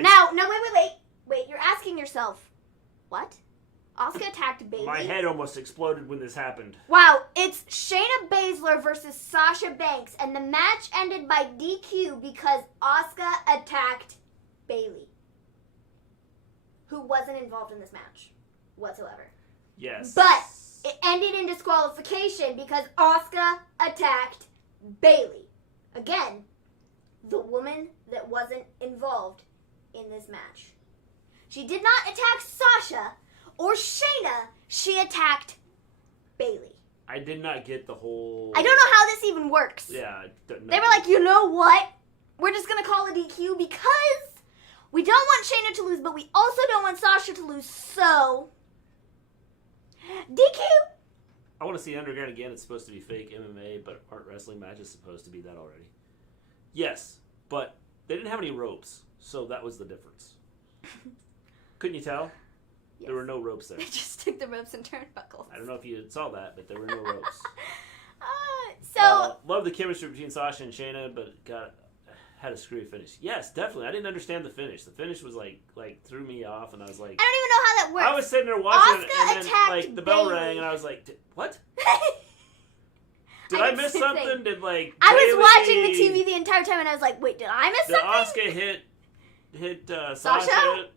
Now, wait. You're asking yourself, what? Asuka attacked Bayley? My head almost exploded when this happened. Wow, it's Shayna Baszler versus Sasha Banks, and the match ended by DQ because Asuka attacked Bayley, who wasn't involved in this match whatsoever. Yes. But it ended in disqualification because Asuka attacked Bayley. Again, the woman that wasn't involved in this match. She did not attack Sasha or Shayna. She attacked Bayley. I did not get the whole... I don't know how this even works. Yeah. They were like, you know what? We're just going to call it DQ because we don't want Shayna to lose, but we also don't want Sasha to lose, so... DQ! I want to see Underground again. It's supposed to be fake MMA, but aren't wrestling matches supposed to be that already? Yes, but they didn't have any ropes, so that was the difference. Couldn't you tell? Yes. There were no ropes there. They just took the ropes and turnbuckles. I don't know if you saw that, but there were no ropes. So love the chemistry between Sasha and Shayna, but had a screwy finish. Yes, definitely. I didn't understand the finish. The finish was like threw me off, and I was like, I don't even know how that works. I was sitting there watching it, Asuka and then attacked the bell Bayley. rang, and I was like, what? Did I miss something? Did I was Bayley, watching the TV the entire time, and I was like, wait, did I miss something? Did Asuka hit Sasha? Sasha?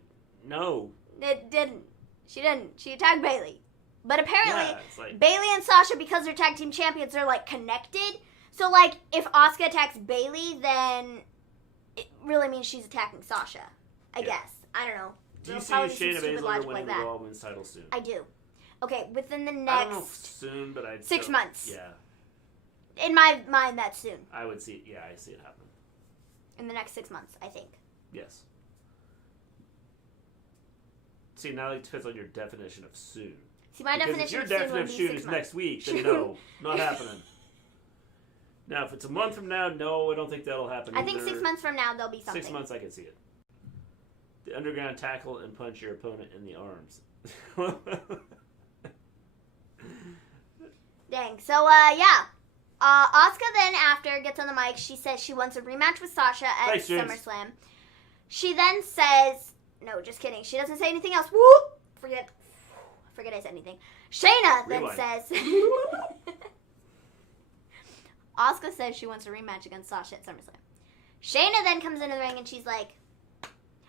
No. It didn't. She didn't. She attacked Bayley. But apparently, Bayley and Sasha, because they're tag team champions, they're like connected. So like, if Asuka attacks Bayley, then it really means she's attacking Sasha. I guess. I don't know. Do you see Shayna Baszler winning the Raw Women's title soon? I do. Okay, within the next... I don't know if soon, but I'd... 6 months. Yeah. In my mind, that's soon. I would see it. Yeah, I see it happening. In the next 6 months, I think. Yes. See, now it depends on your definition of soon. See, my definition of soon would be 6 months. If your definition of soon is next week, then no, not happening. Now, if it's a month from now, no, I don't think that'll happen I think 6 months from now, there'll be something. 6 months, I can see it. The underground tackle and punch your opponent in the arms. Dang. So, yeah. Asuka then, after, gets on the mic. She says she wants a rematch with Sasha at SummerSlam. She then says... No, just kidding. She doesn't say anything else. Whoop! Forget I said anything. Shayna then says... Asuka says she wants a rematch against Sasha at SummerSlam. Shayna then comes into the ring and she's like,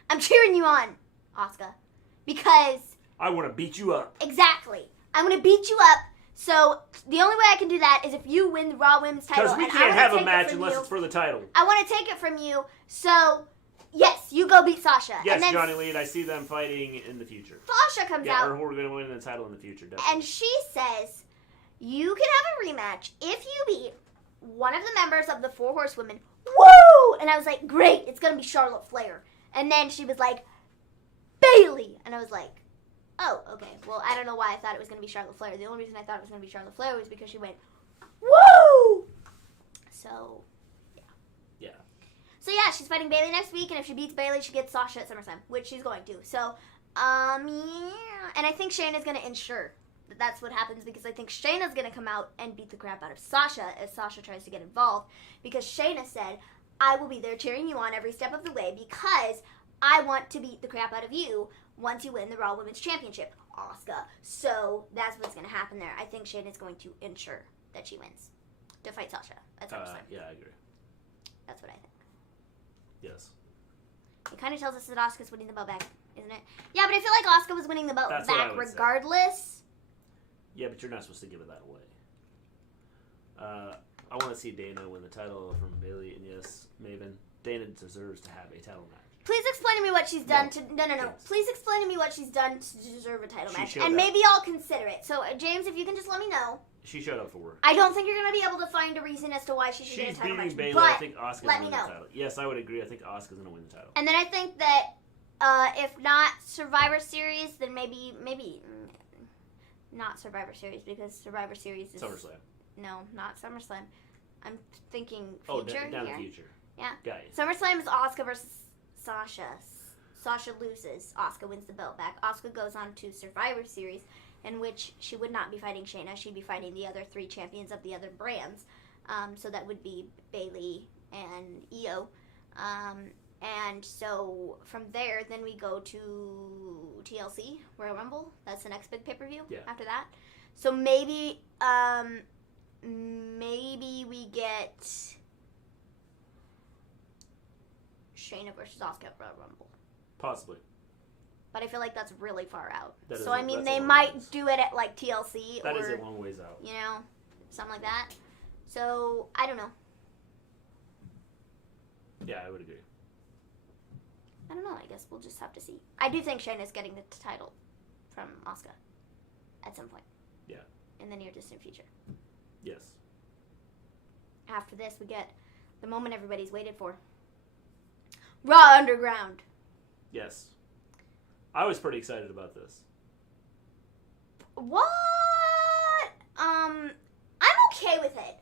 I'm cheering you on, Asuka. Because... I want to beat you up. Exactly. I'm going to beat you up. So, the only way I can do that is if you win the Raw Women's title. Because we can't have a match unless it's for the title. I want to take it from you. So, yes, you go beat Sasha. Yes, and then Johnny Lee, I see them fighting in the future. Sasha comes out. Or we're going to win the title in the future, definitely. And she says, you can have a rematch if you beat one of the members of the Four Horsewomen. Woo! And I was like, great, it's going to be Charlotte Flair. And then she was like, Bayley. And I was like, oh, okay. Well, I don't know why I thought it was going to be Charlotte Flair. The only reason I thought it was going to be Charlotte Flair was because she went, woo! So, yeah. Yeah. So, yeah, she's fighting Bayley next week, and if she beats Bayley, she gets Sasha at SummerSlam, which she's going to. So, yeah. And I think Shayna's going to ensure that that's what happens, because I think Shayna's going to come out and beat the crap out of Sasha as Sasha tries to get involved, because Shayna said, I will be there cheering you on every step of the way because I want to beat the crap out of you once you win the Raw Women's Championship, Asuka. So that's what's going to happen there. I think Shayna's going to ensure that she wins to fight Sasha at SummerSlam. Yeah, I agree. That's what I think. Yes. It kind of tells us that Asuka's winning the belt back, isn't it? Yeah, but I feel like Asuka was winning the belt back regardless. Say. Yeah, but you're not supposed to give that away. I want to see Dana win the title from Bayley, and yes, Maven. Dana deserves to have a title match. Please explain to me what she's done to... No. Yes. Please explain to me what she's done to deserve a title match. And up. maybe I'll consider it. So, James, if you can just let me know. She showed up for work. I don't think you're going to be able to find a reason as to why she should get a title match. She's beating Bayley. But I think Asuka's going to win the title. Yes, I would agree. I think Asuka's going to win the title. And then I think that if not Survivor Series, then maybe not Survivor Series, because Survivor Series is... SummerSlam. No, not SummerSlam. I'm thinking future down here. the future. Yeah. Got you. SummerSlam is Asuka versus Sasha. Sasha loses. Asuka wins the belt back. Asuka goes on to Survivor Series, in which she would not be fighting Shayna. She'd be fighting the other 3 champions of the other brands. So that would be Bayley and Io. And so from there, then we go to TLC, Royal Rumble. That's the next big pay-per-view after that. So maybe we get Shayna versus Asuka at Royal Rumble. Possibly. But I feel like that's really far out. That so, I mean, they might do it at, like, TLC That or... is a long ways out. You know, something like that. So, I don't know. Yeah, I would agree. I don't know. I guess we'll just have to see. I do think Shayna's getting the title from Asuka at some point. Yeah. In the near distant future. Yes. After this, we get the moment everybody's waited for. Raw Underground. Yes. I was pretty excited about this. What? I'm okay with it.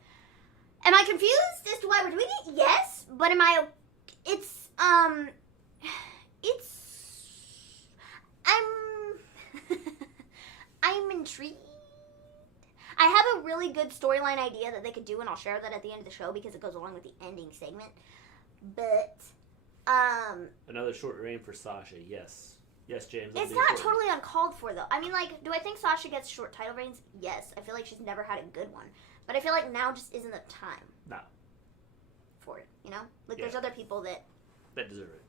Am I confused as to why we're doing it? Yes, but am I? I'm intrigued. I have a really good storyline idea that they could do, and I'll share that at the end of the show because it goes along with the ending segment. But another short reign for Sasha. Yes. Yes, James. It's not totally uncalled for, though. I mean, like, do I think Sasha gets short title reigns? Yes. I feel like she's never had a good one. But I feel like now just isn't the time. No. For it, you know? Like, there's other people that deserve it.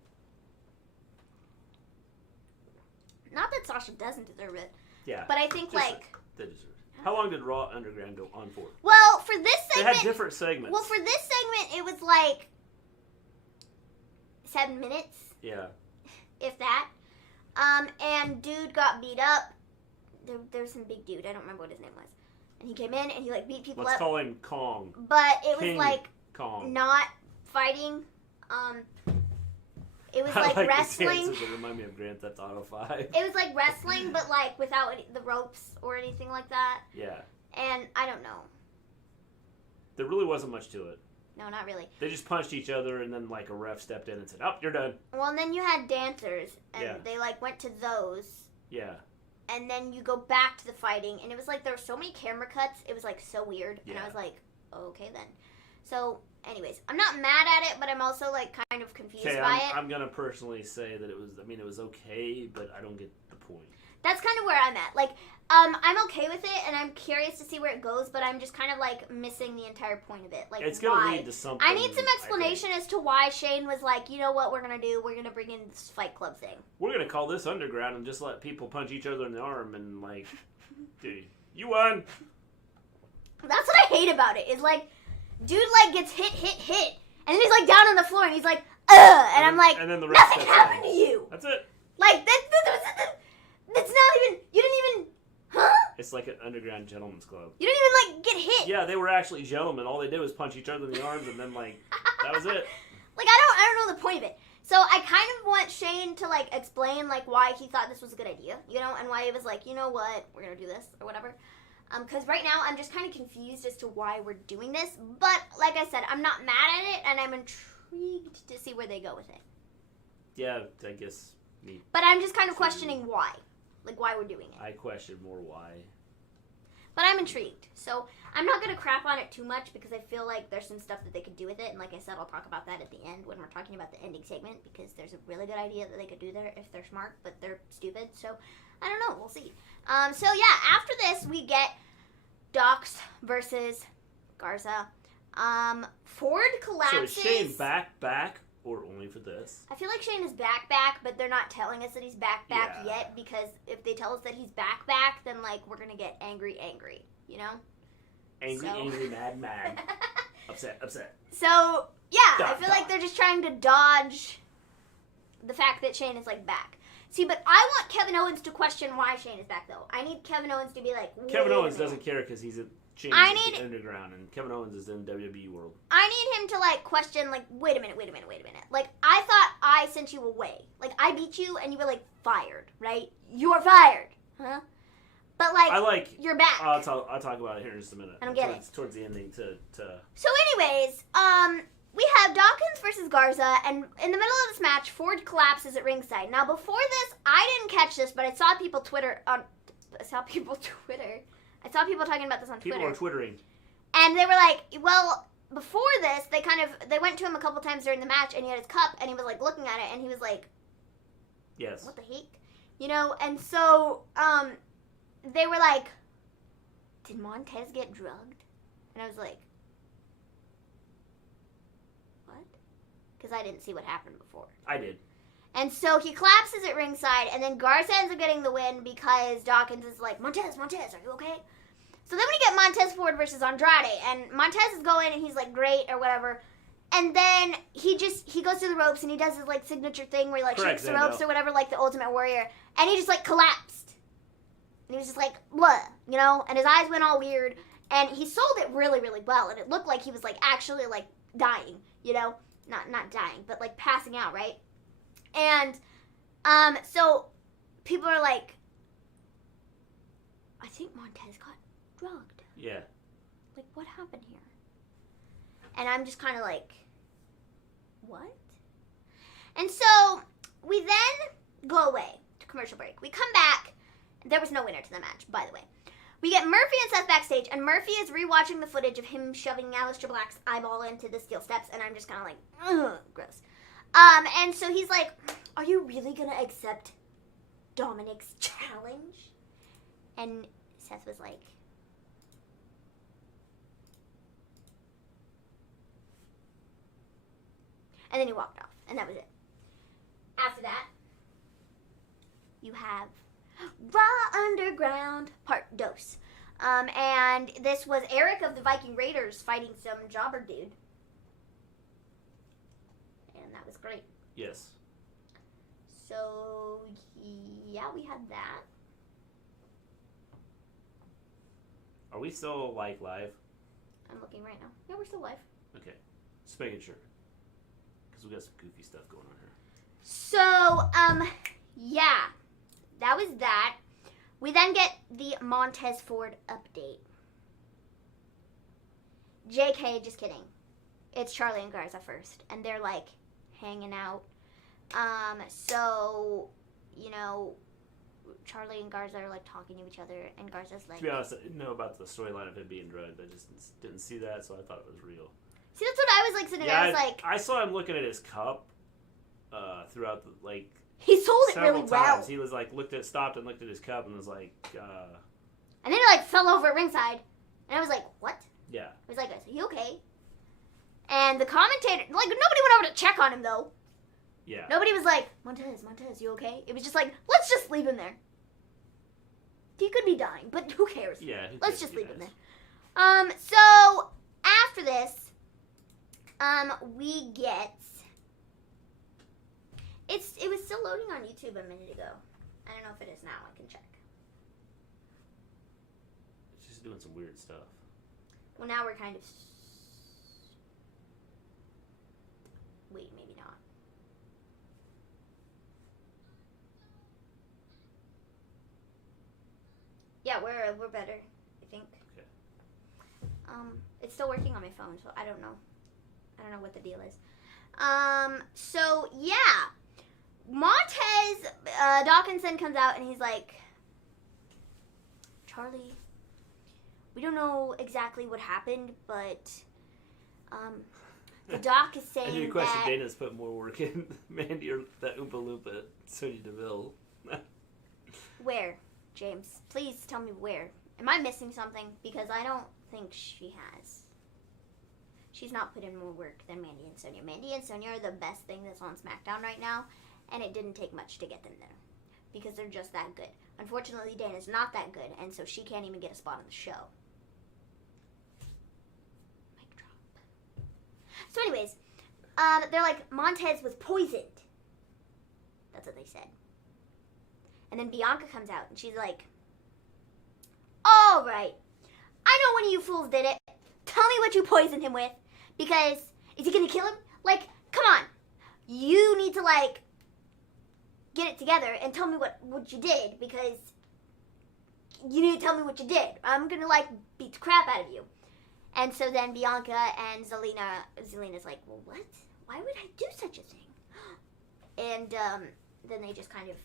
Not that Sasha doesn't deserve it. Yeah. But I think, they deserve it. How long did Raw Underground go on for? Well, for this segment... They had different segments. Well, for this segment, it was, like, 7 minutes. Yeah. If that. And dude got beat up. There was some big dude. I don't remember what his name was. And he came in and he, like, beat people up. Let's call him Kong. But it King was, like, Kong. Not fighting. It was, like wrestling. The dances that remind me of Grand Theft Auto 5. It was, like, wrestling, but, like, without the ropes or anything like that. Yeah. And I don't know. There really wasn't much to it. No, not really. They just punched each other, and then, like, a ref stepped in and said, "Oh, you're done." Well, and then you had dancers, and they, like, went to those. Yeah. And then you go back to the fighting, and it was like there were so many camera cuts. It was, like, so weird. Yeah. And I was like, oh, okay, then. So, anyways, I'm not mad at it, but I'm also, like, kind of confused by it. I'm going to personally say that it was okay, but I don't get the point. That's kind of where I'm at. Like, I'm okay with it, and I'm curious to see where it goes, but I'm just kind of, like, missing the entire point of it. Like, it's going to lead to something. I need some explanation as to why Shane was like, you know what we're going to do? We're going to bring in this Fight Club thing. We're going to call this Underground and just let people punch each other in the arm and, like, dude, you won. That's what I hate about it, is, like, dude, like, gets hit, and then he's, like, down on the floor, and he's like, ugh, and I'm like, and then the rest nothing happened to you. That's it. Like, that's not even, you didn't even, huh? It's like an underground gentleman's club. You didn't even, like, get hit. Yeah, they were actually gentlemen. All they did was punch each other in the arms, and then, like, that was it. Like, I don't know the point of it. So I kind of want Shane to, like, explain, like, why he thought this was a good idea, you know, and why he was like, you know what, we're going to do this, or whatever. Because right now, I'm just kind of confused as to why we're doing this. But, like I said, I'm not mad at it, and I'm intrigued to see where they go with it. Yeah, I guess me. But I'm just kind of questioning why. Like, why we're doing it. I question more why. But I'm intrigued. So, I'm not going to crap on it too much because I feel like there's some stuff that they could do with it. And like I said, I'll talk about that at the end when we're talking about the ending segment because there's a really good idea that they could do there if they're smart, but they're stupid. So, I don't know. We'll see. So, yeah, after this, we get Dox versus Garza. Ford collapses. So, is Shane back, or only for this? I feel like Shane is back, but they're not telling us that he's back yet because if they tell us that he's back, then, like, we're going to get angry, you know? Angry, mad. Upset. So, yeah, Dodge. I feel like they're just trying to dodge the fact that Shane is, like, back. See, but I want Kevin Owens to question why Shane is back, though. I need Kevin Owens to be like, Kevin Owens doesn't care because he's at the underground, and Kevin Owens is in WWE world. I need him to, like, question, like, wait a minute. Like, I thought I sent you away. Like, I beat you, and you were, like, fired, right? You're fired. Huh? But, like, you're back. I'll talk about it here in just a minute. I don't get it. Towards the ending to... So, anyways, we have Dawkins versus Garza, and in the middle of this match, Ford collapses at ringside. Now, before this, I didn't catch this, but I saw people talking about this on Twitter. People were twittering. And they were like, well, before this, they went to him a couple times during the match, and he had his cup, and he was, like, looking at it, and he was like, yes. What the heck? You know, and so, they were like, did Montez get drugged? And I was like, what? Because I didn't see what happened before. I did. And so he collapses at ringside, and then Garza ends up getting the win because Dawkins is like, Montez, are you okay? So then we get Montez Ford versus Andrade, and Montez is going, and he's like, great, or whatever. And then he goes through the ropes, and he does his, like, signature thing where he, like, shakes the ropes or whatever, like the Ultimate Warrior. And he just, like, collapsed. And he was just like, blah, you know? And his eyes went all weird. And he sold it really, really well. And it looked like he was, like, actually, like, dying, you know? Not dying, but, like, passing out, right? And, so people are like, I think Montez got drugged. Yeah. Like, what happened here? And I'm just kind of like, what? And so we then go away to commercial break. We come back. There was no winner to the match, by the way. We get Murphy and Seth backstage, and Murphy is rewatching the footage of him shoving Aleister Black's eyeball into the steel steps, and I'm just kind of like, ugh, gross. And so he's like, are you really going to accept Dominic's challenge? And Seth was like, and then he walked off, and that was it. After that, you have Raw Underground Part Dos. And this was Eric of the Viking Raiders fighting some jobber dude. And that was great. Yes. So, yeah, we had that. Are we still, like, live? I'm looking right now. Yeah, we're still live. Okay. Just making sure. Because we got some goofy stuff going on here. So, yeah. That was that. We then get the Montez Ford update. JK, just kidding. It's Charlie and Garza first. And they're, like, hanging out. So, you know, Charlie and Garza are, like, talking to each other. And Garza's like... To be honest, I didn't know about the storyline of him being drugged. I just didn't see that, so I thought it was real. See, that's what I was, like, sitting there. I was like... I saw him looking at his cup throughout the, like... He sold it really well. He was like, stopped and looked at his cup and was like, And then he like fell over at ringside. And I was like, what? Yeah. I was like, is he okay? And the commentator, like, nobody went over to check on him though. Yeah. Nobody was like, Montez, you okay? It was just like, let's just leave him there. He could be dying, but who cares? Yeah. Let's just leave him there. So after this, we get... It was still loading on YouTube a minute ago. I don't know if it is now. I can check. It's just doing some weird stuff. Well, now we're kind of... Wait, maybe not. Yeah, we're better, I think. Okay. It's still working on my phone, so I don't know. I don't know what the deal is. So, yeah. Montez, Dawkinson comes out and he's like, Charlie, we don't know exactly what happened, but, the doc is saying that... I need to question Dana's put more work in Mandy or that Oompa Loompa, Sonya Deville. Where, James? Please tell me where. Am I missing something? Because I don't think she has. She's not put in more work than Mandy and Sonya. Mandy and Sonya are the best thing that's on SmackDown right now, and it didn't take much to get them there. Because they're just that good. Unfortunately, Dana's not that good, and so she can't even get a spot on the show. Mic drop. So anyways, they're like, Montez was poisoned. That's what they said. And then Bianca comes out, and she's like, all right, I know one of you fools did it. Tell me what you poisoned him with, because is he going to kill him? Like, come on. You need to, like, get it together and tell me what you did, because you need to tell me what you did. I'm going to, like, beat the crap out of you. And so then Bianca and Zelina's like, well, what? Why would I do such a thing? And then they just kind of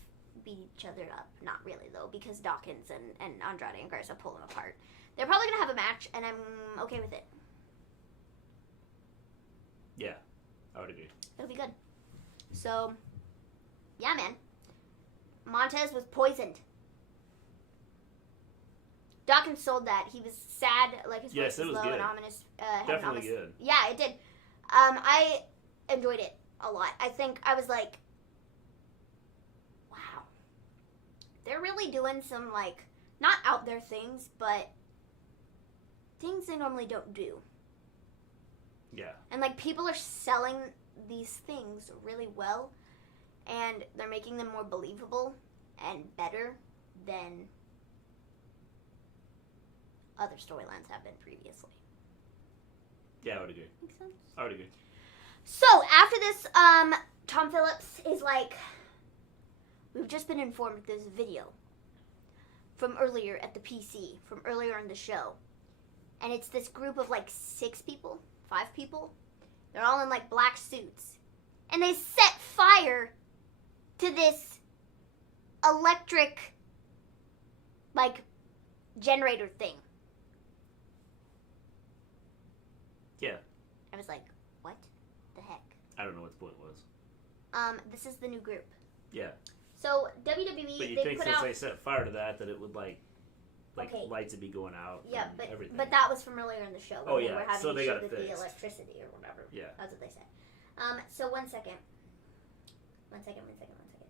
beat each other up. Not really, though, because Dawkins and Andrade and Garza pull them apart. They're probably going to have a match, and I'm okay with it. Yeah, I would agree. It'll be good. So, yeah, man. Montez was poisoned. Dawkins sold that. He was sad, like his voice was low good. and ominous. Definitely good. Yeah, it did. I enjoyed it a lot. I think I was like, wow. They're really doing some, like, not out there things, but things they normally don't do. Yeah. And, like, people are selling these things really well, and they're making them more believable and better than other storylines have been previously. Yeah, I would agree. Makes sense? I would agree. So, after this, Tom Phillips is like, we've just been informed there's a video from earlier at the PC, from earlier in the show. And it's this group of, like, 5 people. They're all in, like, black suits. And they set fire to this electric, like, generator thing. Yeah. I was like, what the heck? I don't know what the point was. This is the new group. Yeah. So, WWE, But you they think put since out... they set fire to that it would, like Okay. lights would be going out Yeah, and everything. but that was from earlier in the show. When Oh, they yeah, were having so they issues got it with the fixed. electricity or whatever. Yeah. That's what they said. So, one second.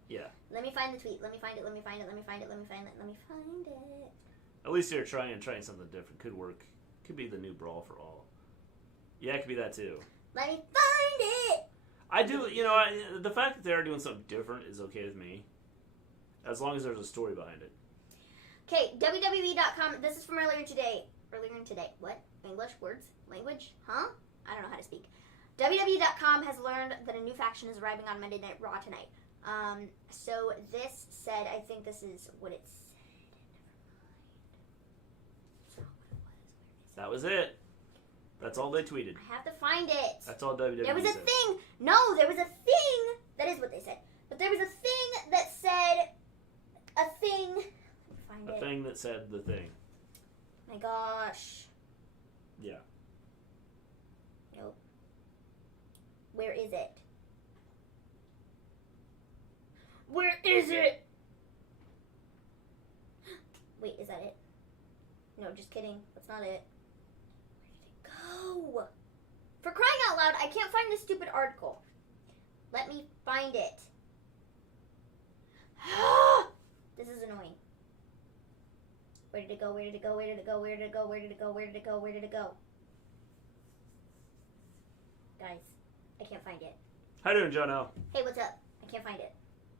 Yeah. Let me find the tweet. Let me find it. At least they're trying something different. Could work. Could be the new Brawl for All. Yeah, it could be that too. Let me find it! I do, the fact that they are doing something different is okay with me. As long as there's a story behind it. Okay, WWE.com. This is from earlier today. What? English? Words? Language? Huh? I don't know how to speak. WWE.com has learned that a new faction is arriving on Monday Night Raw tonight. So this said, I think this is what it said. That was it. That's all they tweeted. I have to find it. That's all WWE There was a said. thing. No, there was a thing. That is what they said. But there was a thing that said a thing. Let me find it. A thing that said the thing. My gosh. Yeah. Nope. Where is it? Where is it? Wait, is that it? No, just kidding. That's not it. Where did it go? For crying out loud, I can't find this stupid article. Let me find it. This is annoying. Where did it go? Guys, I can't find it. How you doing, John L? Hey, what's up? I can't find it.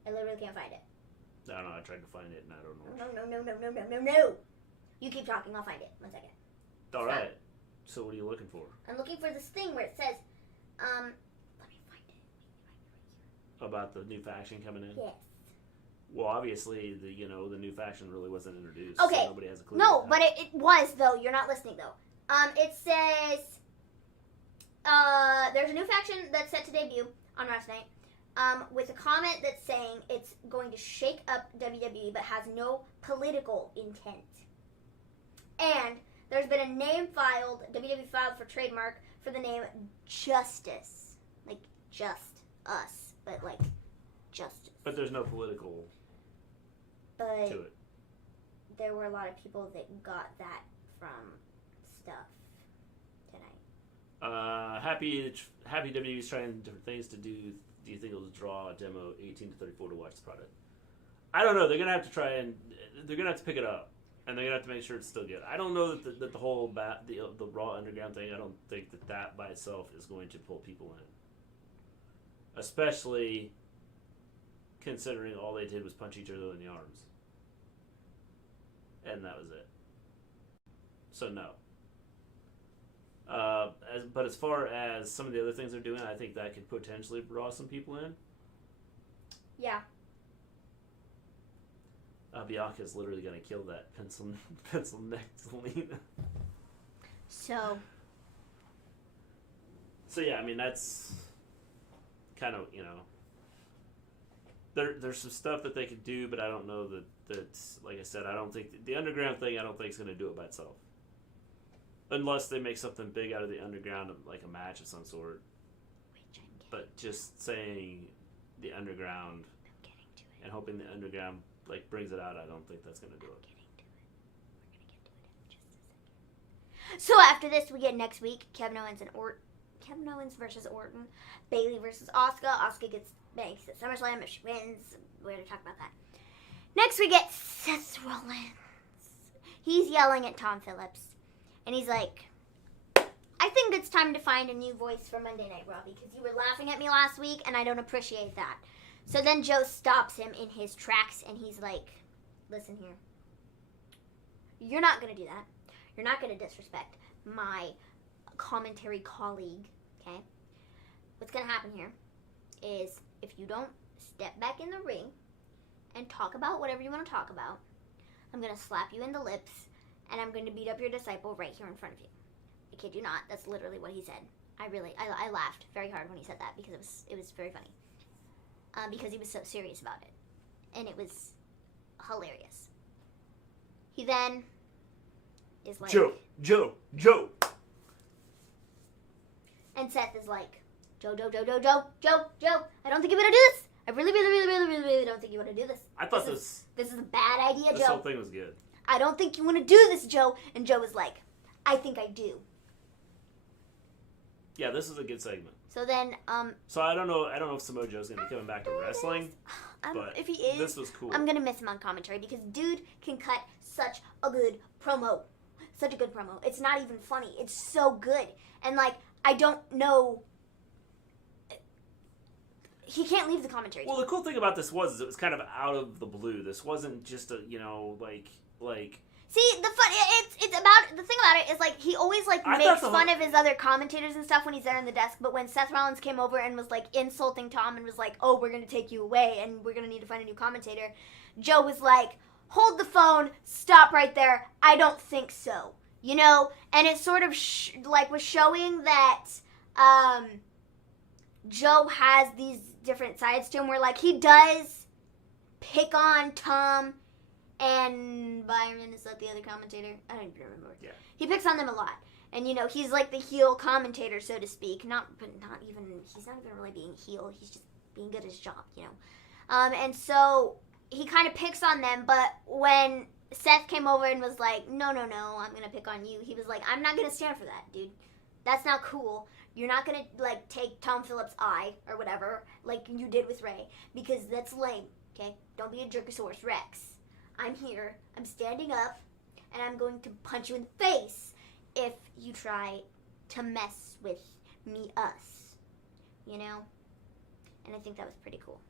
I literally can't find it. I don't know. I tried to find it and I don't know. No. You keep talking. I'll find it. 1 second. All right. So what are you looking for? I'm looking for this thing where it says, let me find it. About the new faction coming in? Yes. Well, obviously, the new faction really wasn't introduced. Okay. So nobody has a clue. No, but it was, though. You're not listening, though. It says, there's a new faction that's set to debut on Raw tonight, with a comment that's saying it's going to shake up WWE, but has no political intent. And there's been a name filed, WWE filed for trademark for the name Justice. Like, just us, but like, justice. But there's no political But to it. there were a lot of people that got that from stuff tonight. Happy WWE's trying different things to do. Do you think it'll draw a demo 18 to 34 to watch the product? I don't know. They're gonna have to they're gonna have to pick it up, and they're gonna have to make sure it's still good. I don't know that the whole the Raw Underground thing. I don't think that by itself is going to pull people in, especially considering all they did was punch each other in the arms. And that was it. So, no. But as far as some of the other things they're doing, I think that could potentially draw some people in. Yeah. Bianca's literally going to kill that pencil-necked Gleen. So, yeah, I mean, that's kind of, there's some stuff that they could do, but I don't know that's, like I said, I don't think, the underground thing, I don't think is going to do it by itself. Unless they make something big out of the underground, like a match of some sort. But just saying the underground and hoping the underground like brings it out, I don't think that's going to do it. So after this, we get next week Kevin Owens versus Orton, Bayley versus Asuka. Asuka makes it SummerSlam if she wins. We're going to talk about that. Next, we get Seth Rollins. He's yelling at Tom Phillips. And he's like, I think it's time to find a new voice for Monday Night Raw because you were laughing at me last week and I don't appreciate that. So then Joe stops him in his tracks and he's like, listen here. You're not going to do that. You're not going to disrespect my commentary colleague, okay? What's going to happen here is if you don't step back in the ring and talk about whatever you want to talk about, I'm going to slap you in the lips and I'm going to beat up your disciple right here in front of you. I kid you not. That's literally what he said. I laughed very hard when he said that because it was very funny. Because he was so serious about it. And it was hilarious. He then is like... Joe! And Seth is like, Joe, I don't think you want to do this. I really don't think you want to do this. I thought This is a bad idea, Joe. This whole thing was good. I don't think you want to do this, Joe. And Joe was like, I think I do. Yeah, this is a good segment. So then, So I don't know if Samoa Joe's going to be coming back to wrestling. But if he is, this was cool. I'm going to miss him on commentary because dude can cut such a good promo. Such a good promo. It's not even funny. It's so good. And, like, I don't know. He can't leave the commentary. Well, the cool thing about this is it was kind of out of the blue. This wasn't just a, like... See, the thing about it is, like, he always, like, makes fun of his other commentators and stuff when he's there on the desk, but when Seth Rollins came over and was, like, insulting Tom and was like, oh, we're going to take you away and we're going to need to find a new commentator, Joe was like, hold the phone, stop right there, I don't think so, And it sort of, was showing that, Joe has these different sides to him where, like, he does pick on Tom and Byron, is that the other commentator? I don't even remember. Yeah. He picks on them a lot. And, he's like the heel commentator, so to speak. He's not even really being heel. He's just being good at his job, And so he kind of picks on them, but when Seth came over and was like, no, I'm going to pick on you, he was like, I'm not going to stand for that, dude. That's not cool. You're not going to, like, take Tom Phillips' eye or whatever, like you did with Ray, because that's lame, okay? Don't be a Jerkosaurus Rex. I'm here, I'm standing up, and I'm going to punch you in the face if you try to mess with us, And I think that was pretty cool.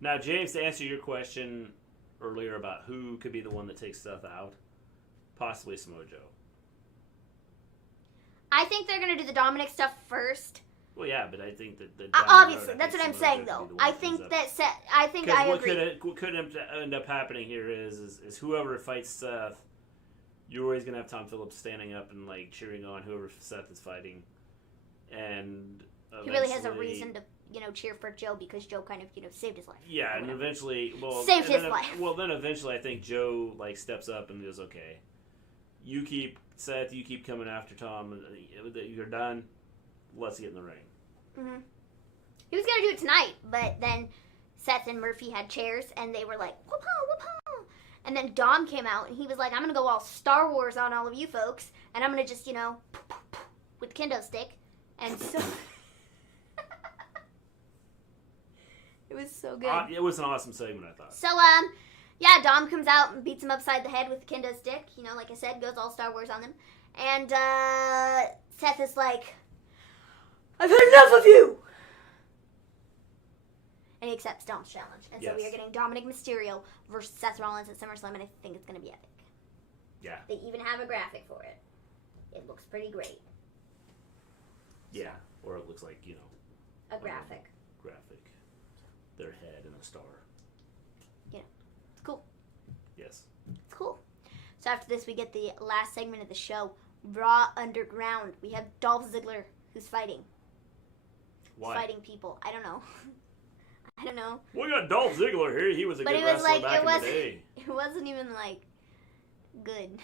Now, James, to answer your question earlier about who could be the one that takes Seth out, possibly Samoa Joe. I think they're going to do the Dominic stuff first. Well, yeah, but I think that obviously, that's what I'm saying, though. I think that Seth. I agree. What could end up happening here is whoever fights Seth, you're always gonna have Tom Phillips standing up and like cheering on whoever Seth is fighting, and he really has a reason to cheer for Joe because Joe kind of saved his life. Yeah, and eventually, saved his life. Well, then eventually, I think Joe like steps up and goes, "Okay, you keep coming after Tom. You're done. Let's get in the ring." Mm-hmm. He was going to do it tonight, but then Seth and Murphy had chairs, and they were like, whoop-ha. And then Dom came out, and he was like, I'm going to go all Star Wars on all of you folks, and I'm going to just, with the kendo stick. And so... it was so good. It was an awesome segment, I thought. So, yeah, Dom comes out and beats him upside the head with the kendo stick. Like I said, goes all Star Wars on them. And Seth is like... I've had enough of you! and he accepts Stomp's challenge. And Yes. so we are getting Dominic Mysterio versus Seth Rollins at SummerSlam, and I think it's going to be epic. Yeah. They even have a graphic for it. It looks pretty great. Yeah. Or it looks like, you know. A graphic. Their head and a star. Yeah. It's cool. Yes. It's cool. So after this, we get the last segment of the show, Raw Underground. We have Dolph Ziggler, who's fighting. Why? Fighting people. I don't know. I don't know. We got Dolph Ziggler here. He was a good wrestler back in the day. It wasn't even, like, good.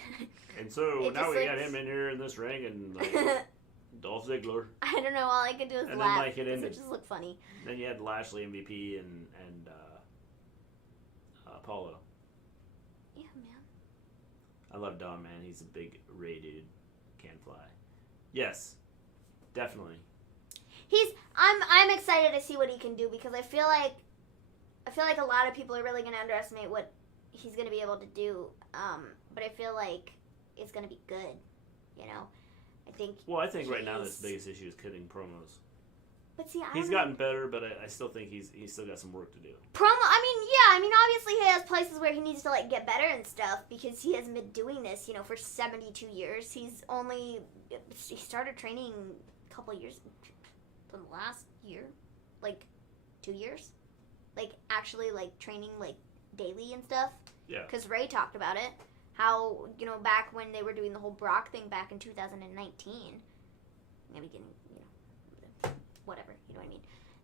And so It now just we looks- got him in here in this ring, and like, Dolph Ziggler. I don't know. All I could do was And then, laugh. like, it because ended. it just looked funny. Then you had Lashley MVP and Apollo. Yeah, man. I love Dom, man. He's a big Ray dude. Can fly. Yes, definitely. I'm excited to see what he can do because I feel like a lot of people are really going to underestimate what he's going to be able to do. But I feel like it's going to be good. You know, I think. Well, I think right now his biggest issue is cutting promos. But see, He's gotten better, but I still think he's still got some work to do. I mean, obviously he has places where he needs to like get better and stuff because he hasn't been doing this, you know, for 72 years. He started training a couple of years, from last year, like 2 years, like actually like training like daily and stuff. Yeah. Because Ray talked about it, how you know back when they were doing the whole Brock thing back in 2019. I'm getting whatever, you know what I mean?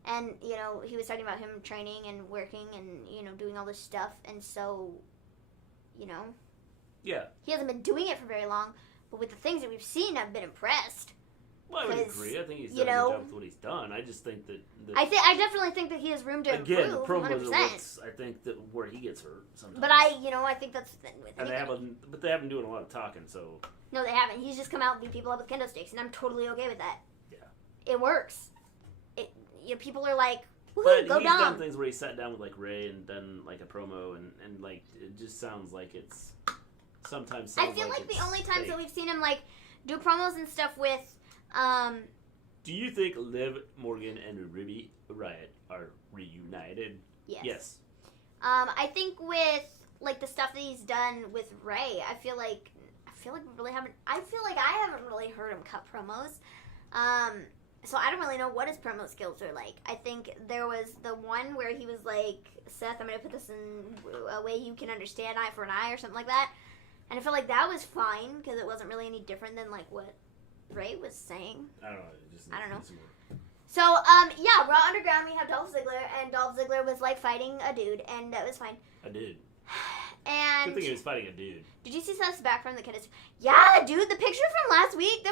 And, you know, he was talking about him training and working and, you know, doing all this stuff. And so, you know. Yeah. He hasn't been doing it for very long. But with the things that we've seen, I've been impressed. Well, I would agree. I think he's done a good job with what he's done. I just think that I definitely think that he has room to improve. Again, promos 100%. are what's, I think, that where he gets hurt sometimes. But I think that's the thing with and they haven't doing a lot of talking, so. No, they haven't. He's just come out and beat people up with kendo sticks, and I'm totally okay with that. Yeah. It works. People are like, woohoo, but go he's Dom. done things where he sat down with like Ray and done like a promo and like it just sounds like it's sometimes. I feel like the only times that we've seen him like do promos and stuff with. Do you think Liv Morgan and Ruby Riott are reunited? Yes. I think with like the stuff that he's done with Ray, I feel like we really haven't. I feel like I haven't really heard him cut promos. So I don't really know what his promo skills are like. I think there was the one where he was like, Seth, I'm going to put this in a way you can understand, eye for an eye or something like that. And I felt like that was fine because it wasn't really any different than like what Ray was saying. I don't know. I don't know. So, yeah, Raw Underground, we have Dolph Ziggler, and Dolph Ziggler was like fighting a dude, and that was fine. A dude. And good thing he was fighting a dude. Did you see Seth's back from the kid? Yeah, dude, the picture from last week,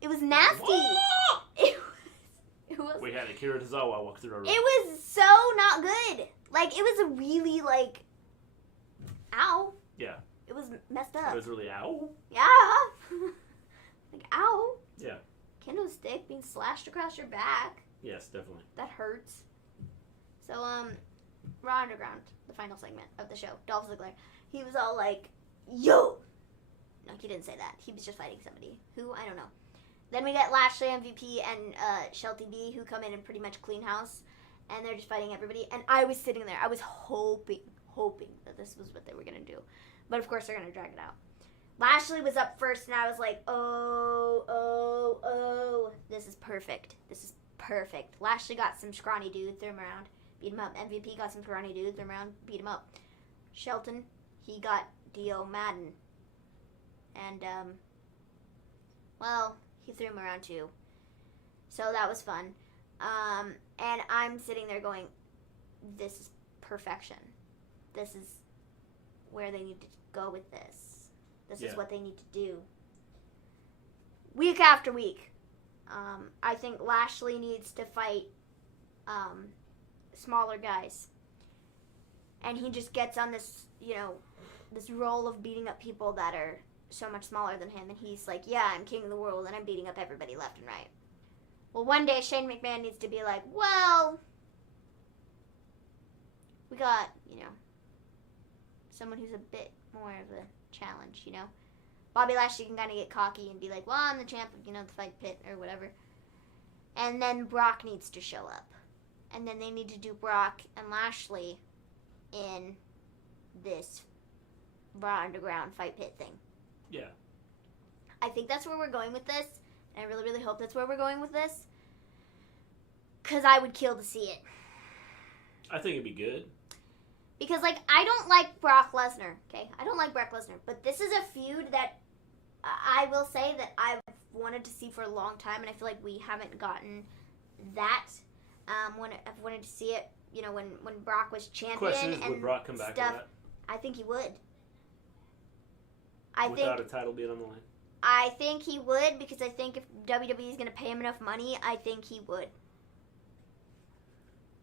it was nasty. It was. We had Akira Tozawa walk through our room. It was so not good. Like, it was a really, like, ow. Yeah. It was messed up. It was really ow. Yeah. Like, ow. Yeah. Kendo stick being slashed across your back. Yes, definitely. That hurts. So, Raw Underground, the final segment of the show, Dolph Ziggler, he was all like, yo. No, he didn't say that. He was just fighting somebody. Who? I don't know. Then we get Lashley MVP and Shelty B, who come in and pretty much clean house, and they're just fighting everybody. And I was sitting there. I was hoping that this was what they were going to do. But, of course, they're going to drag it out. Lashley was up first, and I was like, oh, this is perfect. This is perfect. Lashley got some scrawny dude, threw him around, beat him up. MVP got some scrawny dude, threw him around, beat him up. Shelton, he got Dio Madden. And, well, he threw him around too. So that was fun. And I'm sitting there going, this is perfection. This is where they need to go with this. This is what they need to do. Week after week. I think Lashley needs to fight smaller guys. And he just gets on this, this role of beating up people that are so much smaller than him, and he's like, yeah, I'm king of the world, and I'm beating up everybody left and right. Well, one day Shane McMahon needs to be like, well, we got, someone who's a bit more of a challenge, Bobby Lashley can kind of get cocky and be like, well, I'm the champ of, the fight pit or whatever. And then Brock needs to show up. and then they need to do Brock and Lashley in this Raw Underground fight pit thing. Yeah. I think that's where we're going with this, and I really, really hope that's where we're going with this, because I would kill to see it. I think it'd be good. Because, like, I don't like Brock Lesnar, okay? I don't like Brock Lesnar, but this is a feud that I will say that I've wanted to see for a long time, and I feel like we haven't gotten that. I've wanted to see it, you know, when Brock was champion. Question is, and would Brock come back stuff. for that? I think he would. Without a title being on the line? I think he would, because I think if WWE is going to pay him enough money, I think he would.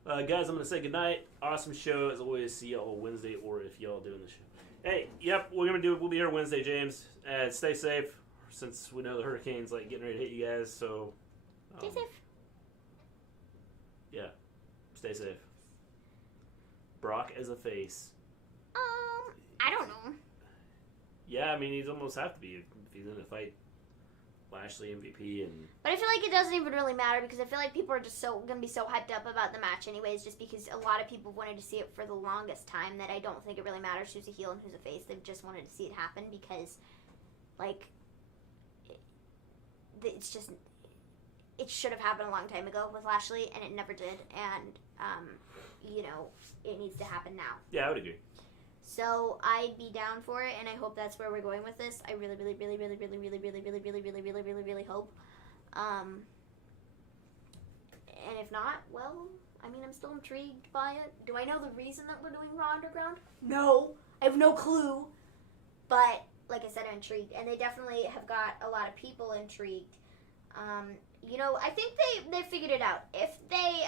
Guys, I'm going to say goodnight. Awesome show, as always. See y'all Wednesday, or if y'all doing the show. Hey, yep, we'll be here Wednesday, James. Stay safe, since we know the hurricane's like getting ready to hit you guys, so... Stay safe. Yeah, stay safe. Brock as a face. I don't know. Yeah, I mean, he's almost have to be if he's going to fight Lashley MVP and... But I feel like it doesn't even really matter, because I feel like people are just going to be so hyped up about the match anyways, just because a lot of people wanted to see it for the longest time, that I don't think it really matters who's a heel and who's a face. They've just wanted to see it happen because, like, it's just... It should have happened a long time ago with Lashley, and it never did, and, you know, it needs to happen now. Yeah, I would agree. So I'd be down for it, and I hope that's where we're going with this. I really, really, really, really, really, really, really, really, really, really, really, really, really hope. And if not, well, I mean, I'm still intrigued by it. Do I know the reason that we're doing Raw Underground? No, I have no clue. But like I said, I'm intrigued, and they definitely have got a lot of people intrigued. You know, I think they figured it out. If they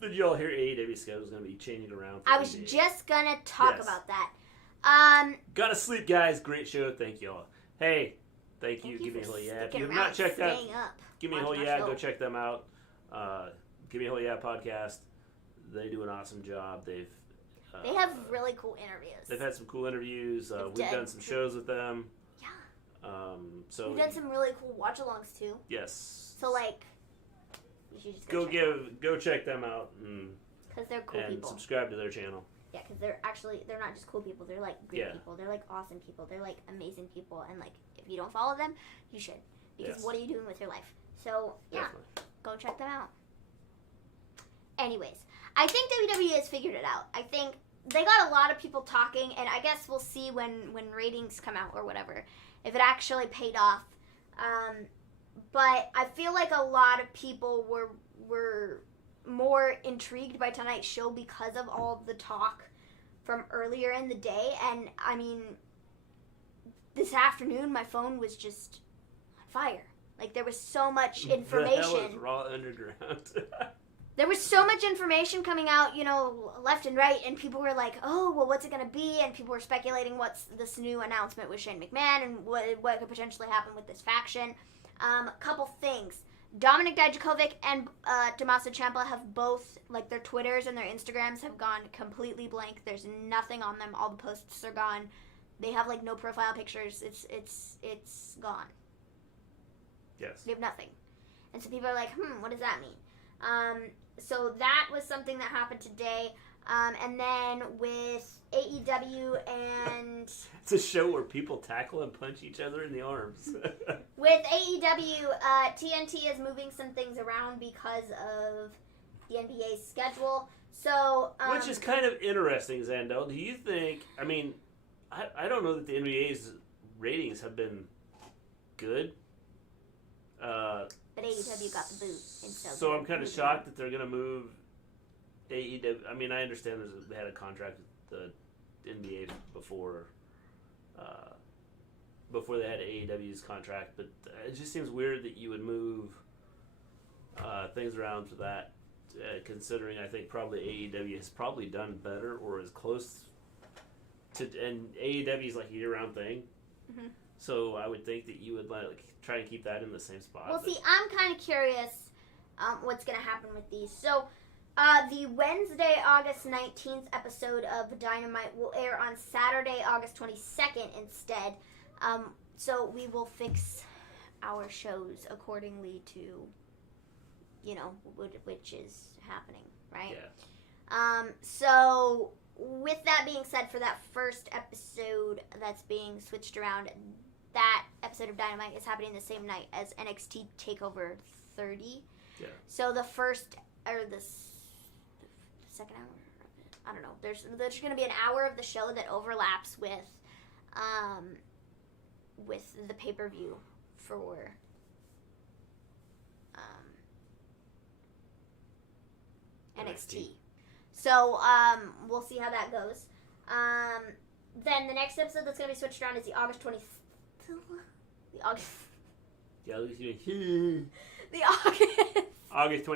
Did you all hear AEW schedule is going to be changing around? I was just going to talk about that. Gotta sleep, guys. Great show. Thank you all. Hey, thank you. Give me a whole yeah. If you have not checked that, give me a whole yeah. Go check them out. Give me a whole yeah podcast. They do an awesome job. They have really cool interviews. They've had some cool interviews. We've done some shows with them. Yeah. So we've done some really cool watch-alongs too. Yes. So like, you should just go check them out because they're cool and people. subscribe to their channel. Yeah, because they're not just cool people. They're like great people. They're like awesome people. They're like amazing people. And like, if you don't follow them, you should, because what are you doing with your life? So yeah, go check them out. Anyways, I think WWE has figured it out. I think they got a lot of people talking, and I guess we'll see when ratings come out or whatever, if it actually paid off. But I feel like a lot of people were more intrigued by tonight's show because of all the talk from earlier in the day. And I mean, this afternoon my phone was just on fire. Like, there was so much information. The hell is Raw Underground? There was so much information coming out, you know, left and right, and people were like, oh, well, what's it going to be? And people were speculating what's this new announcement with Shane McMahon and what could potentially happen with this faction. Couple things. Dominic Dijakovic and Tommaso Ciampa have both, like, their Twitters and their Instagrams have gone completely blank. There's nothing on them. All the posts are gone. They have, like, no profile pictures. It's gone. Yes. They have nothing. And so people are like, what does that mean? So that was something that happened today. And then with AEW and... It's a show where people tackle and punch each other in the arms. With AEW, TNT is moving some things around because of the NBA's schedule. So... Which is kind of interesting, Zandel. Do you think... I mean, I don't know that the NBA's ratings have been good. But AEW got the boot. And so I'm kind of shocked that they're going to move AEW. I mean, I understand they had a contract with the NBA before they had AEW's contract, but it just seems weird that you would move things around for that, considering I think probably AEW has probably done better or is close to, and AEW is like a year-round thing. Mm-hmm. So I would think that you would like try and keep that in the same spot. Well, see, I'm kind of curious what's going to happen with these. So the Wednesday, August 19th episode of Dynamite will air on Saturday, August 22nd instead. So we will fix our shows accordingly to, which is happening, right? Yeah. So with that being said, for that first episode that's being switched around, that episode of Dynamite is happening the same night as NXT TakeOver 30. Yeah. So the first or the second hour, I don't know. There's going to be an hour of the show that overlaps with the pay-per-view for NXT. So we'll see how that goes. Then the next episode that's going to be switched around is the August 20th. The August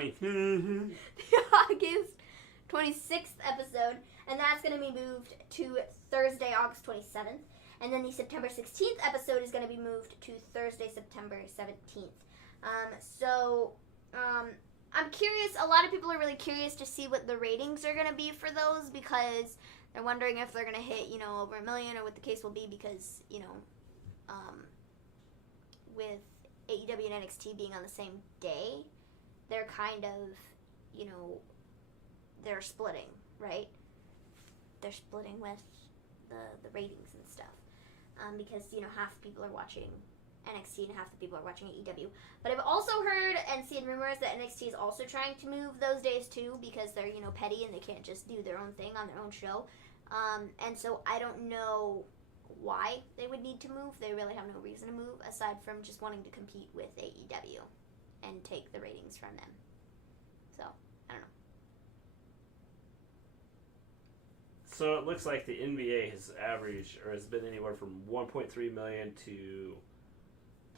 26th episode, and that's going to be moved to Thursday, August 27th. And then the September 16th episode is going to be moved to Thursday, September 17th. I'm curious. A lot of people are really curious to see what the ratings are going to be for those, because they're wondering if they're going to hit, over 1 million, or what the case will be, because, with AEW and NXT being on the same day, they're kind of, they're splitting, right? They're splitting with the ratings and stuff. Because, half the people are watching NXT and half the people are watching AEW. But I've also heard and seen rumors that NXT is also trying to move those days too, because they're, petty and they can't just do their own thing on their own show. And so I don't know why they would need to move. They really have no reason to move aside from just wanting to compete with AEW and take the ratings from them. So, I don't know. So it looks like the NBA has averaged, or has been anywhere from 1.3 million to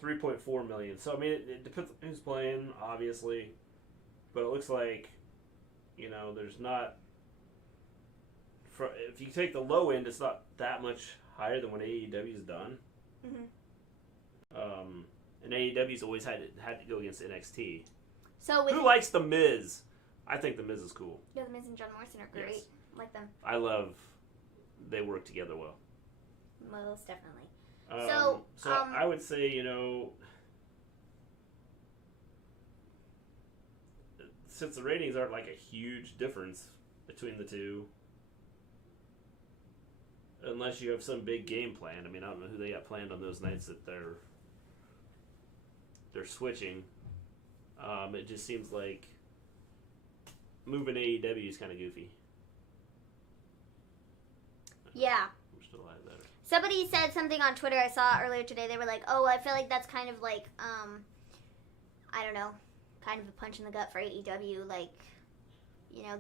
3.4 million. So, I mean, it depends on who's playing, obviously. But it looks like, there's not... If you take the low end, it's not that much higher than what AEW's done. Mm-hmm. And AEW's always had to go against NXT. So who likes The Miz? I think The Miz is cool. Yeah, The Miz and John Morrison are great. Yes. Like them. I love... They work together well. Most definitely. I would say, since the ratings aren't like a huge difference between the two, unless you have some big game planned. I mean, I don't know who they got planned on those nights that they're switching. It just seems like moving AEW is kind of goofy. Yeah. We're still alive better. Somebody said something on Twitter I saw earlier today. They were like, oh, I feel like that's kind of like, I don't know, kind of a punch in the gut for AEW. Like,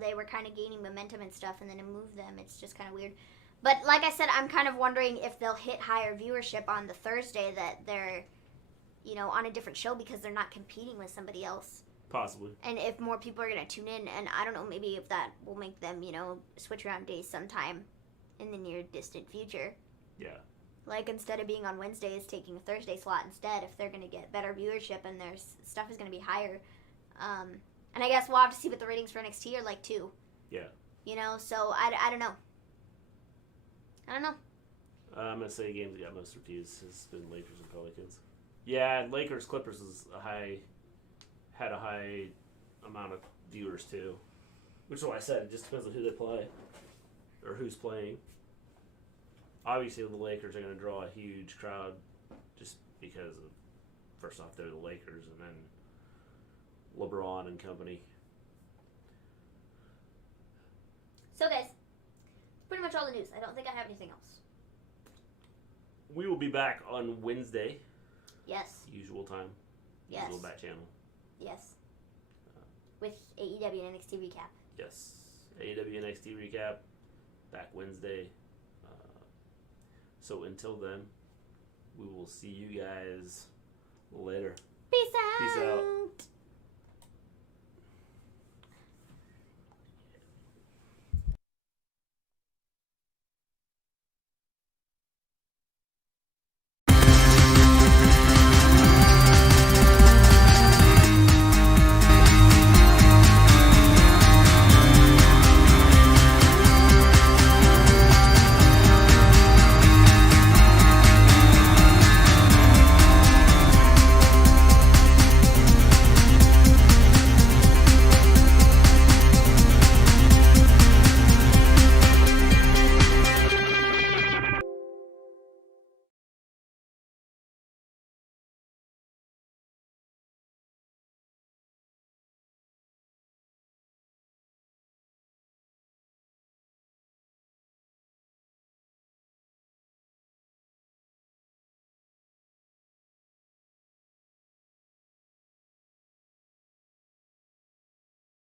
they were kind of gaining momentum and stuff, and then to move them, it's just kind of weird. But like I said, I'm kind of wondering if they'll hit higher viewership on the Thursday that they're, on a different show, because they're not competing with somebody else. Possibly. And if more people are going to tune in, and I don't know, maybe if that will make them, switch around days sometime in the near distant future. Yeah. Like, instead of being on Wednesdays, taking a Thursday slot instead, if they're going to get better viewership and their stuff is going to be higher. And I guess we'll have to see what the ratings for NXT are like, too. Yeah. So I don't know. I don't know. I'm going to say the game that got most reviews has been Lakers and Pelicans. Yeah, Lakers Clippers had a high amount of viewers, too. Which is why I said it just depends on who they play. Or who's playing. Obviously, the Lakers are going to draw a huge crowd just because of, first off, they're the Lakers, and then LeBron and company. So, guys, pretty much all the news. I don't think I have anything else. We will be back on Wednesday. Yes. Usual time. Yes. Usual bat channel. Yes. With AEW and NXT recap. Yes. AEW NXT recap. Back Wednesday. So until then, we will see you guys later. Peace out. Peace out.